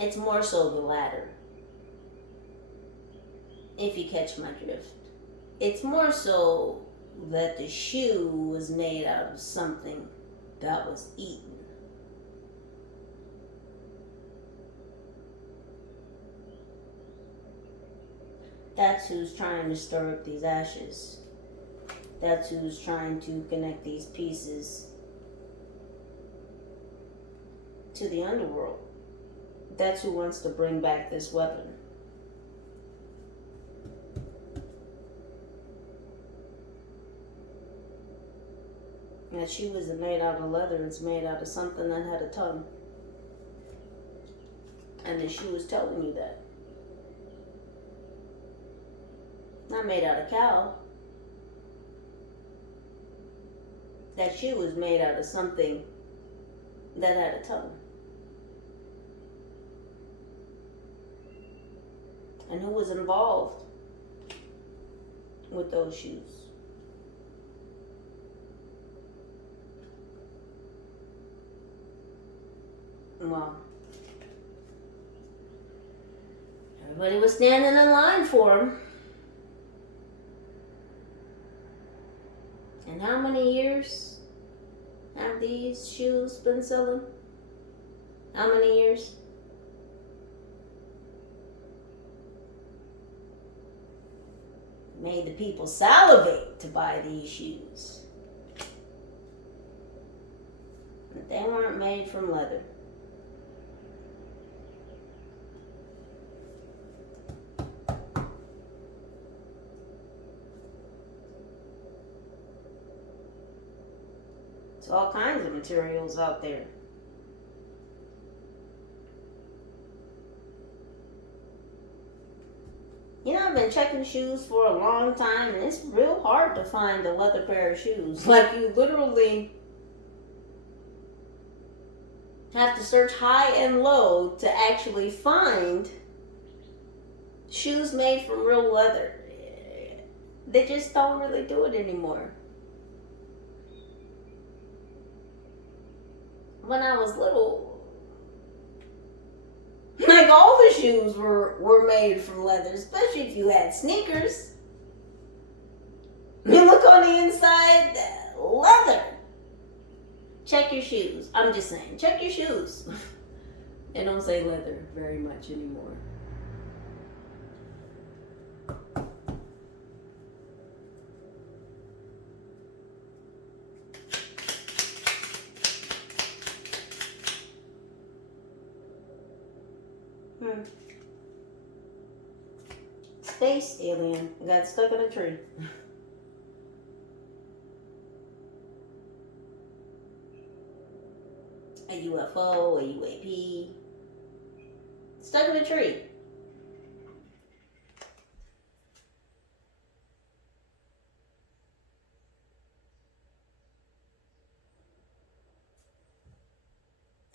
It's more so the latter. If you catch my drift. It's more so that the shoe was made out of something that was eaten. That's who's trying to stir up these ashes. That's who's trying to connect these pieces to the underworld. That's who wants to bring back this weapon. That shoe isn't made out of leather, it's made out of something that had a tongue. And the shoe is telling you that. Not made out of cow. That shoe is made out of something that had a tongue. And who was involved with those shoes? Well, everybody was standing in line for him. And how many years have these shoes been selling? How many years? Made the people salivate to buy these shoes. But they weren't made from leather. There's all kinds of materials out there. I've been checking shoes for a long time, and it's real hard to find a leather pair of shoes. Like, you literally have to search high and low to actually find Shoes made from real leather. They just don't really do it anymore. When I was little, like all the shoes were made from leather, especially if you had sneakers. You look on the inside, leather. Check your shoes. I'm just saying, check your shoes. They don't say leather very much anymore. Space alien got stuck in a tree. A UFO, a UAP, stuck in a tree.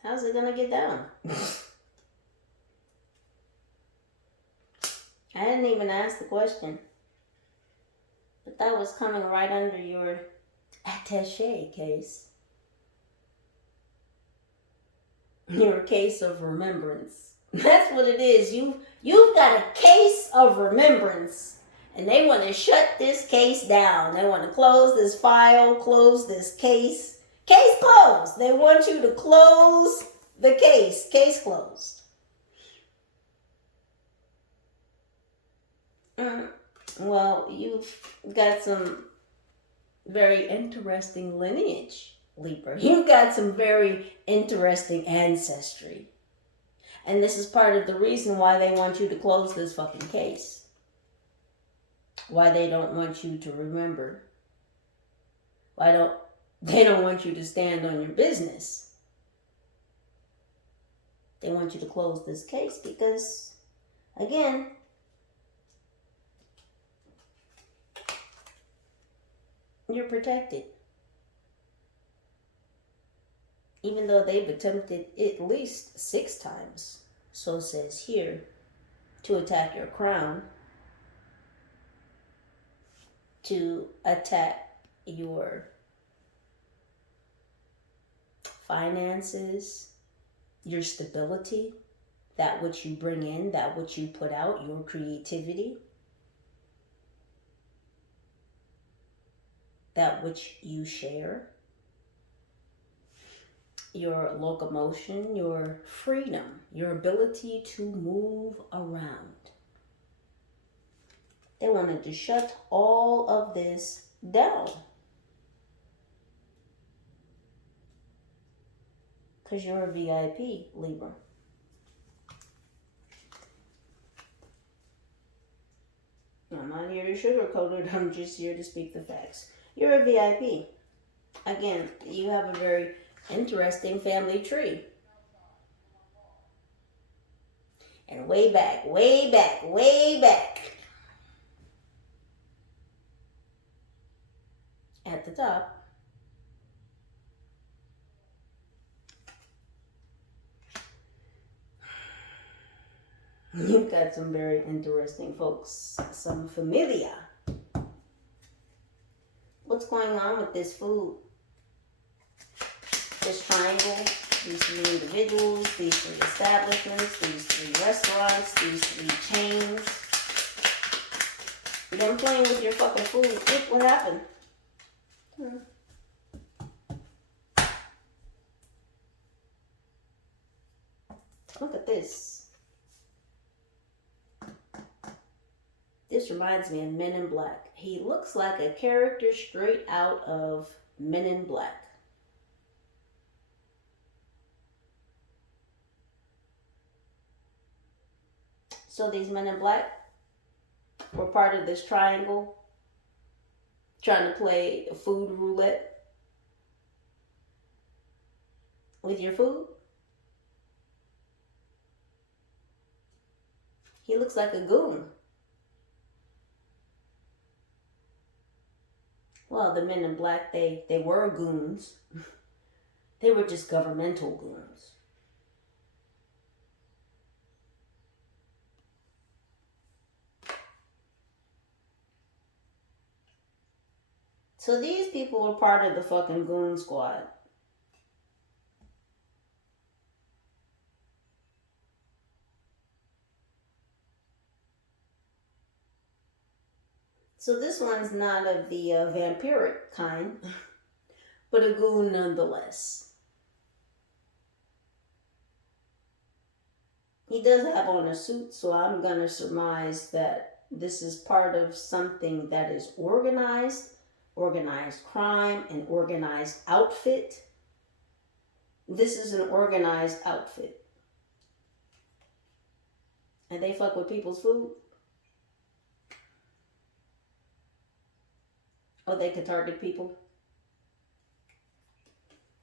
How's it gonna get down? I didn't even ask the question. But that was coming right under your attaché case. Your case of remembrance. That's what it is. You've got a case of remembrance. And they want to shut this case down. They want to close this file, close this case. Case closed. They want you to close the case. Case closed. Well, you've got some very interesting lineage, Libra. You've got some very interesting ancestry. And this is part of the reason why they want you to close this fucking case. Why they don't want you to remember. They don't want you to stand on your business. They want you to close this case because, again, you're protected. Even though they've attempted at least 6 times, so says here, to attack your crown, to attack your finances, your stability, that which you bring in, that which you put out, your creativity, that which you share, your locomotion, your freedom, your ability to move around. They wanted to shut all of this down. Because you're a VIP, Libra. I'm not here to sugarcoat it. I'm just here to speak the facts. You're a VIP. Again, you have a very interesting family tree. And way back, at the top, you've got some very interesting folks, some familia. What's going on with this food? This triangle, these 3 individuals, these 3 establishments, these 3 restaurants, these 3 chains. Them playing with your fucking food. What happened? Look at this. This reminds me of Men in Black. He looks like a character straight out of Men in Black. So these Men in Black were part of this triangle, trying to play food roulette with your food. He looks like a goon. Well, the Men in Black, they were goons. They were just governmental goons. So these people were part of the fucking goon squad. So this one's not of the vampiric kind, but a goon nonetheless. He does have on a suit, so I'm going to surmise that this is part of something that is organized crime, an organized outfit. This is an organized outfit. And they fuck with people's food. Or they could target people.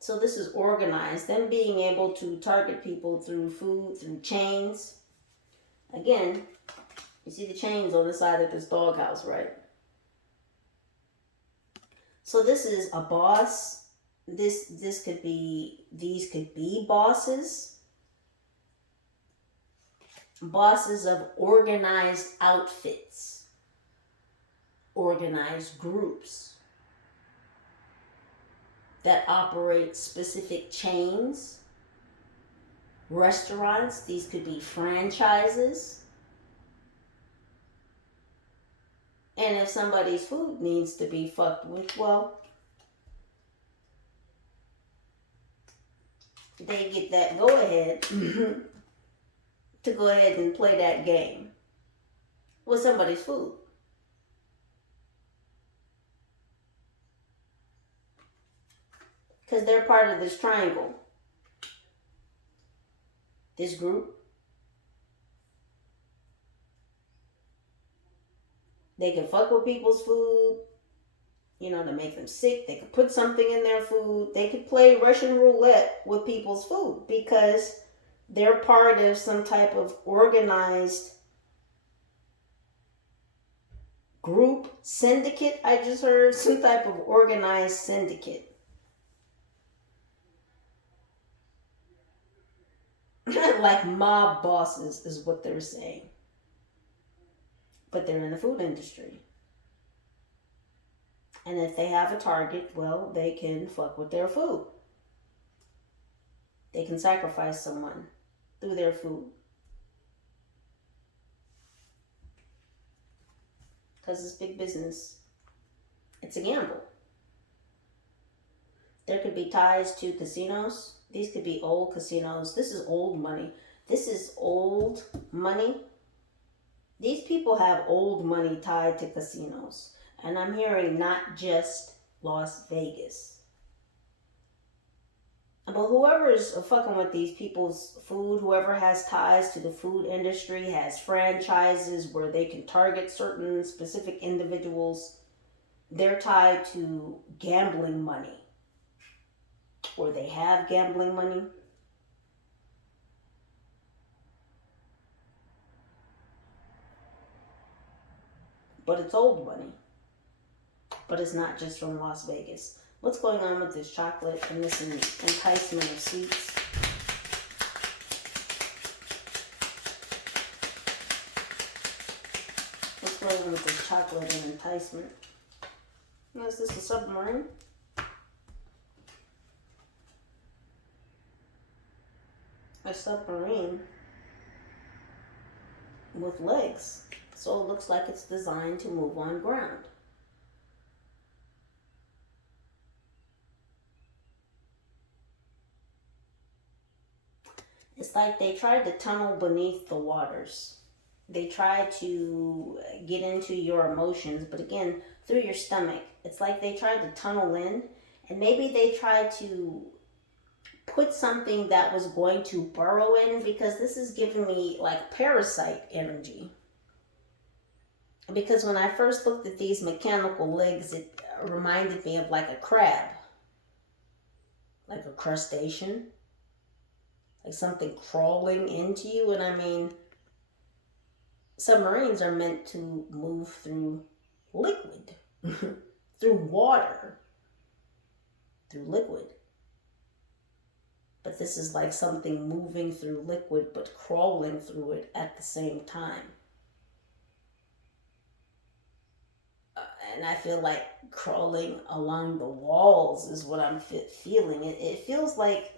So this is organized. Them being able to target people through food, through chains. Again, you see the chains on the side of this doghouse, right? So this is a boss. These could be bosses. Bosses of organized outfits. Organized groups that operate specific chains, restaurants. These could be franchises. And if somebody's food needs to be fucked with, well, they get that go ahead to go ahead and play that game with somebody's food. Because they're part of this triangle. This group. They can fuck with people's food, to make them sick. They could put something in their food. They could play Russian roulette with people's food because they're part of some type of organized group, syndicate. I just heard some type of organized syndicate. Like mob bosses is what they're saying. But they're in the food industry. And if they have a target, well, they can fuck with their food. They can sacrifice someone through their food. Because it's big business. It's a gamble. There could be ties to casinos. These could be old casinos. This is old money. This is old money. These people have old money tied to casinos. And I'm hearing not just Las Vegas. But whoever's fucking with these people's food, whoever has ties to the food industry, has franchises where they can target certain specific individuals, they're tied to gambling money. Or they have gambling money. But it's old money. But it's not just from Las Vegas. What's going on with this chocolate and this enticement of sweets? What's going on with this chocolate and enticement? Is this a submarine? A submarine with legs. So it looks like it's designed to move on ground. It's like they tried to tunnel beneath the waters. They tried to get into your emotions, but again, through your stomach. It's like they tried to tunnel in, and maybe they tried to put something that was going to burrow in, because this is giving me like parasite energy. Because when I first looked at these mechanical legs, it reminded me of like a crab. Like a crustacean. Like something crawling into you. And I mean, submarines are meant to move through liquid. Through water. Through liquid. But this is like something moving through liquid but crawling through it at the same time. and I feel like crawling along the walls is what I'm feeling. It feels like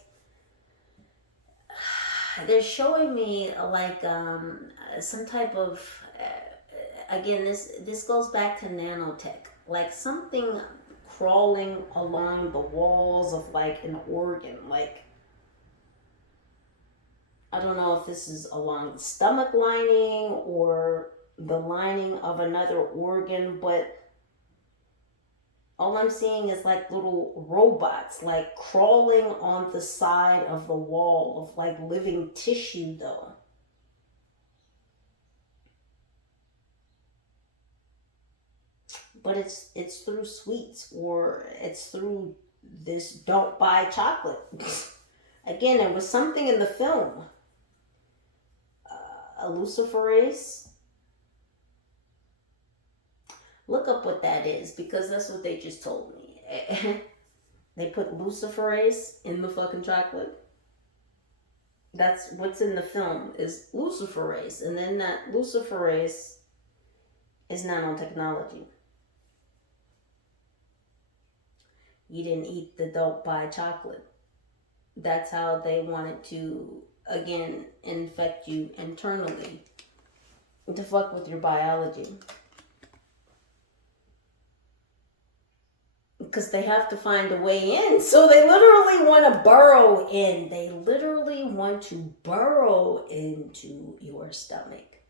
they're showing me like some type of again, this goes back to nanotech, like something crawling along the walls of like an organ. Like, I don't know if this is along the stomach lining or the lining of another organ, but all I'm seeing is like little robots like crawling on the side of the wall of like living tissue though. But it's through sweets, or it's through this don't buy chocolate. Again, it was something in the film. A luciferase. Look up what that is, because that's what they just told me. They put luciferase in the fucking chocolate. That's what's in the film, is luciferase. And then that luciferase is nanotechnology. You didn't eat the don't buy chocolate. That's how they wanted to, again, infect you internally to fuck with your biology. Because they have to find a way in. So they literally want to burrow in. They literally want to burrow into your stomach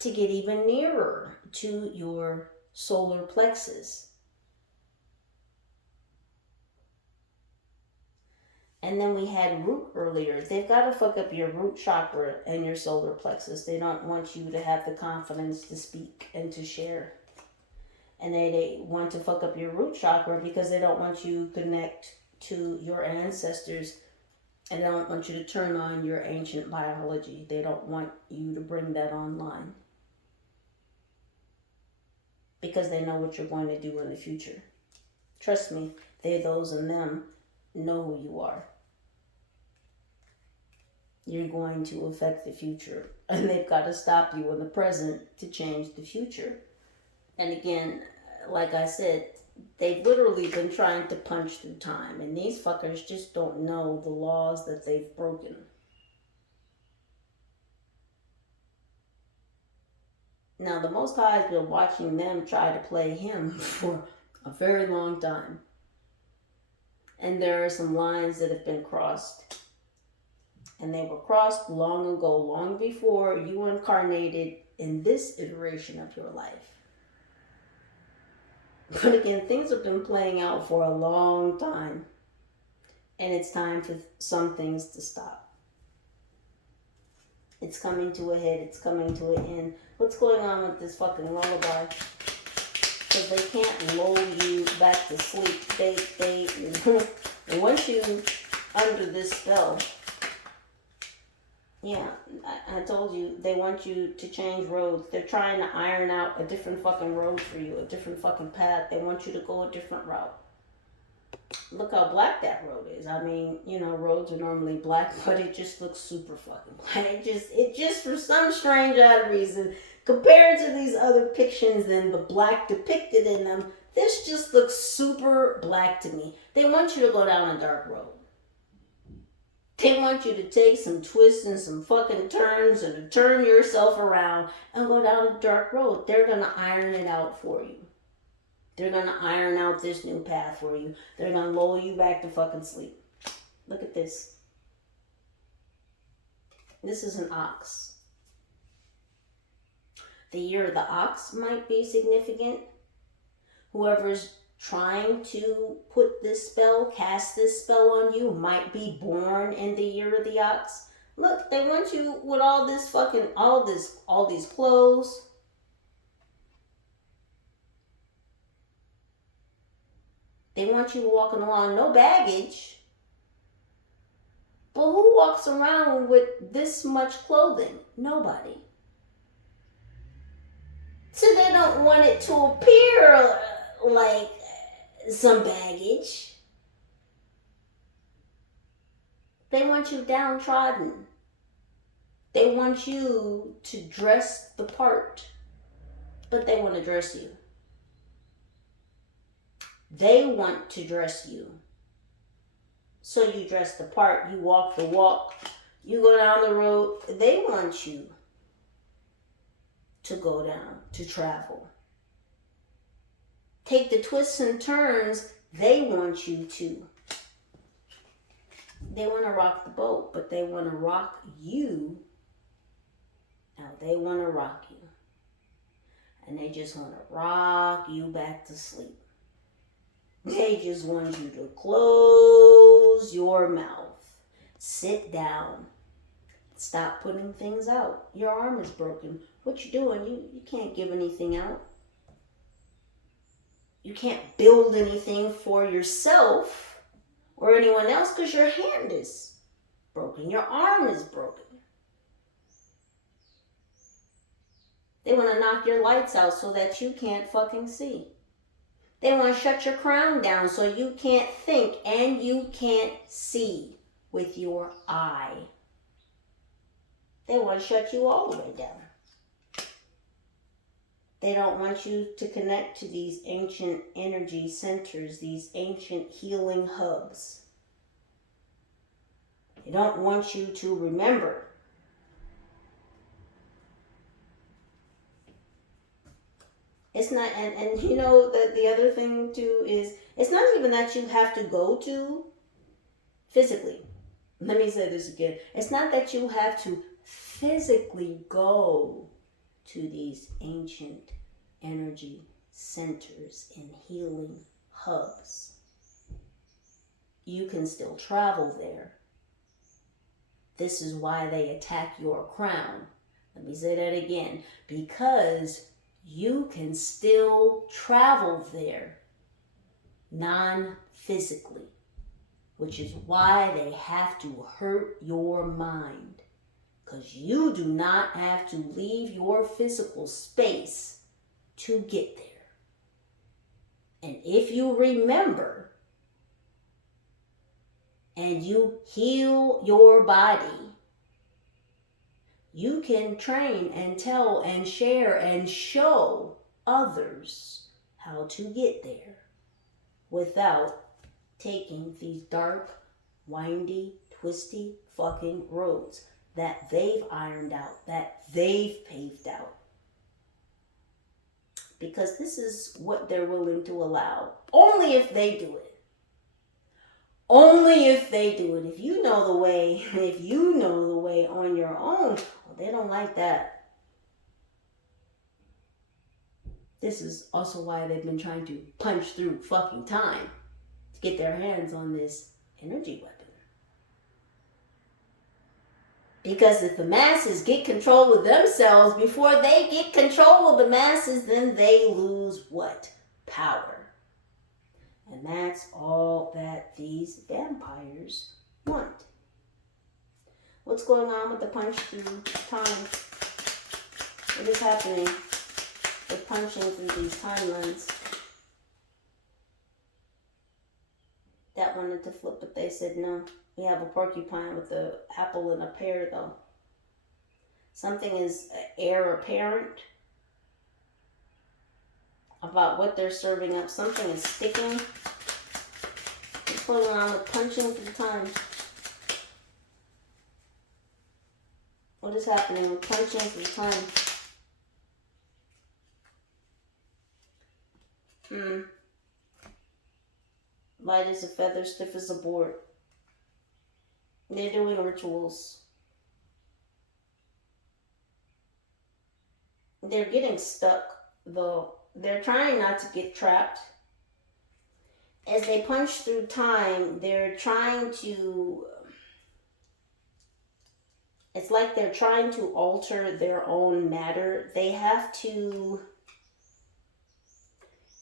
to get even nearer to your solar plexus. And then we had root earlier. They've got to fuck up your root chakra and your solar plexus. They don't want you to have the confidence to speak and to share. And they want to fuck up your root chakra because they don't want you to connect to your ancestors. And they don't want you to turn on your ancient biology. They don't want you to bring that online. Because they know what you're going to do in the future. Trust me, they, those, and them know who you are. You're going to affect the future. And they've got to stop you in the present to change the future. And again, like I said, they've literally been trying to punch through time. And these fuckers just don't know the laws that they've broken. Now, the Most High has been watching them try to play him for a very long time. And there are some lines that have been crossed. And they were crossed long ago, long before you incarnated in this iteration of your life. But again, things have been playing out for a long time. And it's time for some things to stop. It's coming to a head. It's coming to an end. What's going on with this fucking lullaby? Because they can't lull you back to sleep. They once you under this spell, yeah, I told you, they want you to change roads. They're trying to iron out a different fucking road for you, a different fucking path. They want you to go a different route. Look how black that road is. I mean, you know, roads are normally black, but it just looks super fucking black. It just for some strange odd reason, compared to these other pictures and the black depicted in them, this just looks super black to me. They want you to go down a dark road. They want you to take some twists and some fucking turns and to turn yourself around and go down a dark road. They're going to iron it out for you. They're going to iron out this new path for you. They're going to lull you back to fucking sleep. Look at this. This is an ox. The year of the ox might be significant. Whoever's trying to put this spell, cast this spell on you, might be born in the year of the ox. Look, they want you with all this fucking, all these clothes. They want you walking along, no baggage. But who walks around with this much clothing? Nobody. So they don't want it to appear like some baggage. They want you downtrodden. They want you to dress the part, but they want to dress you. They want to dress you. So you dress the part, you walk the walk, you go down the road. They want you to go down, to travel. Take the twists and turns they want you to. They want to rock the boat, but they want to rock you. Now they want to rock you. And they just want to rock you back to sleep. They just want you to close your mouth. Sit down. Stop putting things out. Your arm is broken. What you doing? You can't give anything out. You can't build anything for yourself or anyone else because your hand is broken. Your arm is broken. They want to knock your lights out so that you can't fucking see. They want to shut your crown down so you can't think and you can't see with your eye. They want to shut you all the way down. They don't want you to connect to these ancient energy centers, these ancient healing hubs. They don't want you to remember. It's not, and you know that the other thing too is, it's not even that you have to go to physically. Let me say this again. It's not that you have to physically go to these ancient energy centers and healing hubs. You can still travel there. This is why they attack your crown. Let me say that again. Because you can still travel there non-physically, which is why they have to hurt your mind. Because you do not have to leave your physical space to get there. And if you remember and you heal your body, you can train and tell and share and show others how to get there without taking these dark, windy, twisty fucking roads that they've ironed out, that they've paved out. Because this is what they're willing to allow. Only if they do it. Only if they do it. If you know the way on your own, well, they don't like that. This is also why they've been trying to punch through fucking time to get their hands on this energy weapon. Because if the masses get control of themselves before they get control of the masses, then they lose what? Power. And that's all that these vampires want. What's going on with the punch through time? What is happening with punching through these timelines? That wanted to flip, but they said no. We have a porcupine with an apple and a pear, though. Something is heir apparent about what they're serving up. Something is sticking. What's going on with punching through time? What is happening with punching through time? Light as a feather, stiff as a board. They're doing rituals. They're getting stuck, though. They're trying not to get trapped. As they punch through time, they're trying to... It's like they're trying to alter their own matter. They have to...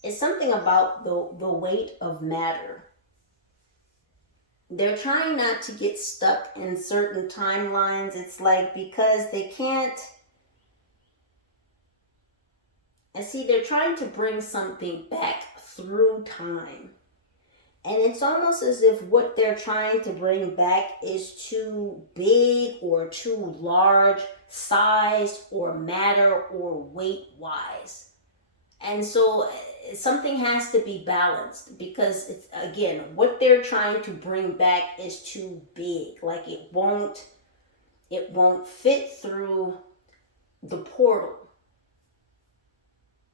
It's something about the weight of matter. They're trying not to get stuck in certain timelines. It's like because they can't... And see, they're trying to bring something back through time. And it's almost as if what they're trying to bring back is too big or too large, size or matter or weight-wise. And so something has to be balanced, because it's, again, what they're trying to bring back is too big. Like it won't fit through the portal.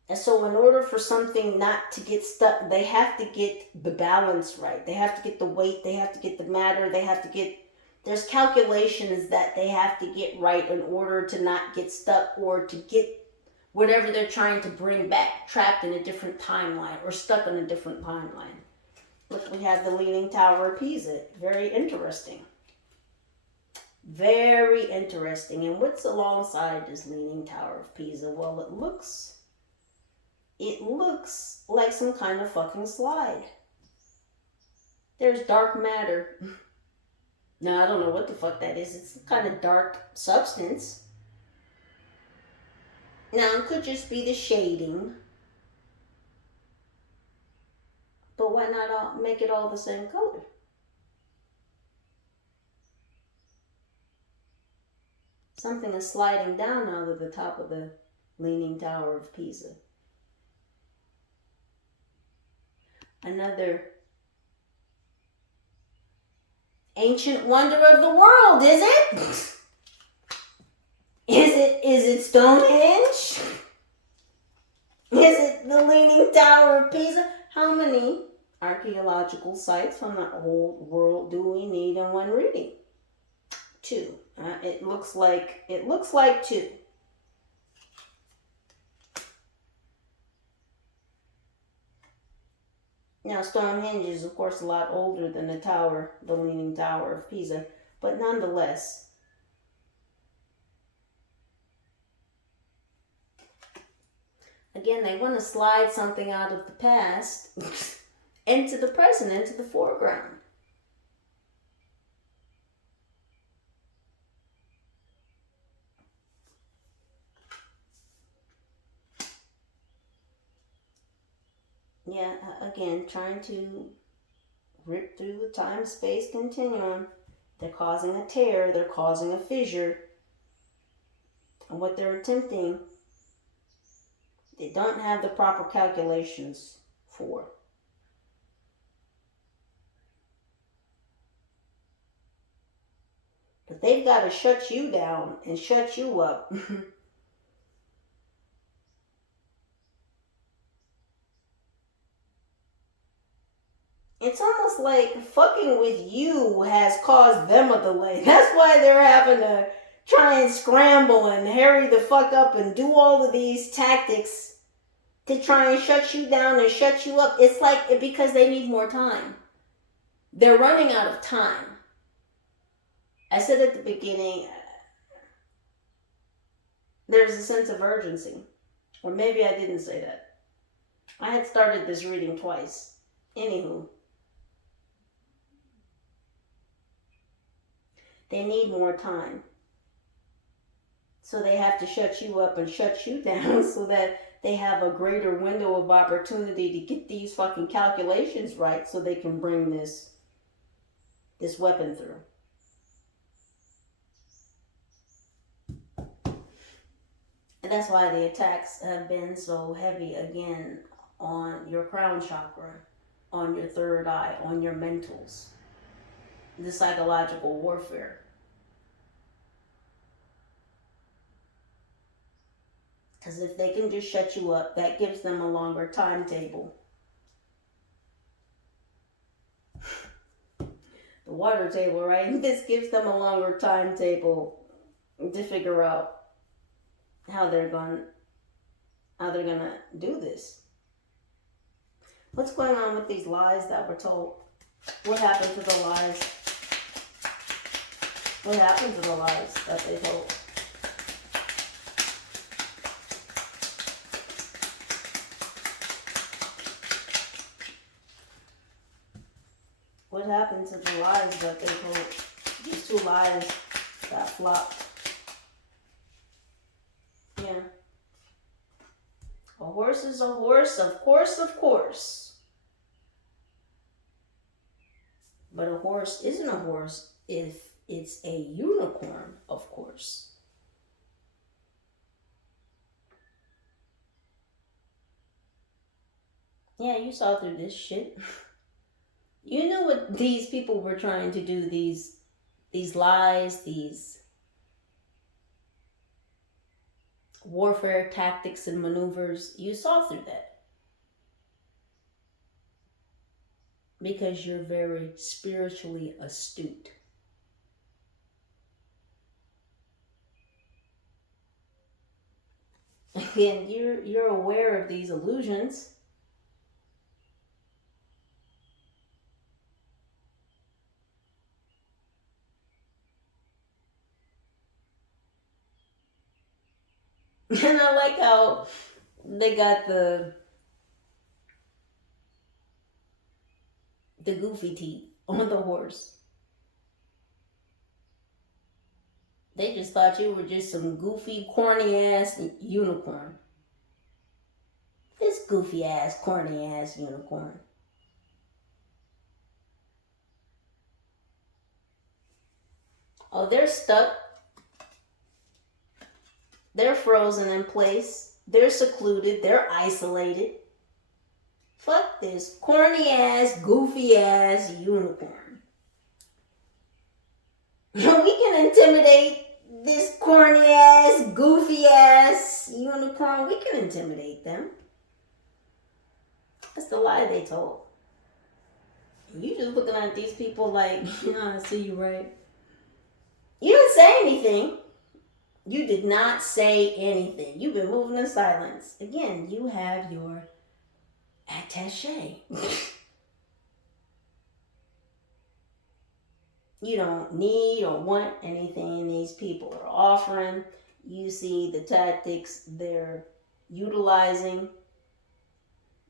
And so in order for something not to get stuck, they have to get the balance right. They have to get the weight, they have to get the matter, they have to get, there's calculations that they have to get right in order to not get stuck, or to get whatever they're trying to bring back trapped in a different timeline or stuck in a different timeline. Look, we have the Leaning Tower of Pisa. Very interesting. Very interesting. And what's alongside this Leaning Tower of Pisa? Well, it looks like some kind of fucking slide. There's dark matter. Now, I don't know what the fuck that is. It's some kind of dark substance. Now, it could just be the shading. But why not make it all the same color? Something is sliding down out of the top of the Leaning Tower of Pisa. Another ancient wonder of the world, is it? Is it Stonehenge? Is it the Leaning Tower of Pisa? How many archaeological sites from the old world do we need in one reading? 2. It looks like 2. Now, Stonehenge is, of course, a lot older than the Leaning Tower of Pisa, but nonetheless, again, they want to slide something out of the past into the present, into the foreground. Yeah, again, trying to rip through the time-space continuum. They're causing a tear, they're causing a fissure. And what they're attempting, they don't have the proper calculations for. But they've got to shut you down and shut you up. It's almost like fucking with you has caused them a delay. That's why they're having to try and scramble and hurry the fuck up and do all of these tactics to try and shut you down and shut you up. It's like because they need more time. They're running out of time. I said at the beginning, there's a sense of urgency. Or maybe I didn't say that. I had started this reading twice. Anywho. They need more time. So they have to shut you up and shut you down so that they have a greater window of opportunity to get these fucking calculations right so they can bring this weapon through. And that's why the attacks have been so heavy again on your crown chakra, on your third eye, on your mentals. The psychological warfare. Because if they can just shut you up, that gives them a longer timetable. The water table, right? This gives them a longer timetable to figure out how they're gonna do this. What's going on with these lies that were told? What happened to the lies? What happened to the lies that they told? What happened to the lies that they told? These 2 lies that flopped. Yeah. A horse is a horse, of course. But a horse isn't a horse if it's a unicorn, of course. Yeah, you saw through this shit. You knew what these people were trying to do, these lies, these warfare tactics and maneuvers. You saw through that because you're very spiritually astute. And you're aware of these illusions. And I like how they got the goofy teeth on the horse. They just thought you were just some goofy, corny ass unicorn. This goofy ass, corny ass unicorn. Oh, they're stuck. They're frozen in place. They're secluded. They're isolated. Fuck this corny ass, goofy ass unicorn. We can intimidate this corny ass, goofy ass unicorn. We can intimidate them. That's the lie they told. You just looking at these people like, I see you, right? You didn't say anything. You did not say anything. You've been moving in silence. Again, you have your attaché. You don't need or want anything these people are offering. You see the tactics they're utilizing.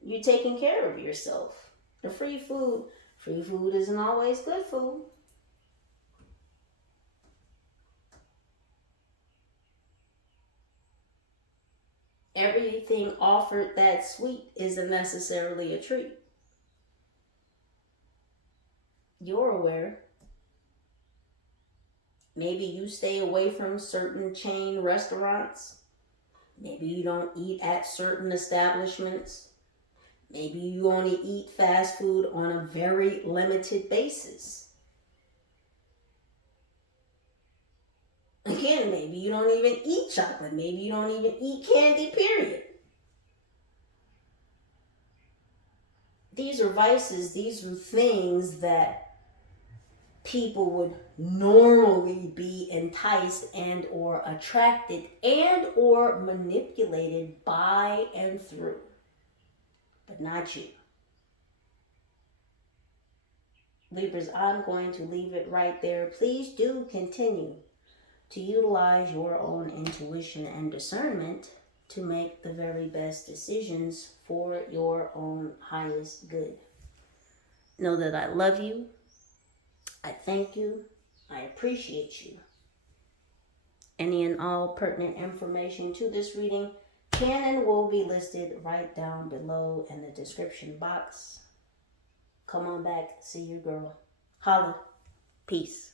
You're taking care of yourself. The free food isn't always good food. Everything offered that's sweet isn't necessarily a treat. You're aware. Maybe you stay away from certain chain restaurants. Maybe you don't eat at certain establishments. Maybe you only eat fast food on a very limited basis. Again, maybe you don't even eat chocolate. Maybe you don't even eat candy, period. These are vices. These are things that people would normally be enticed and or attracted and or manipulated by and through. But not you. Libras, I'm going to leave it right there. Please do continue to utilize your own intuition and discernment to make the very best decisions for your own highest good. Know that I love you. I thank you. I appreciate you. Any and all pertinent information to this reading can and will be listed right down below in the description box. Come on back. See your girl. Holla. Peace.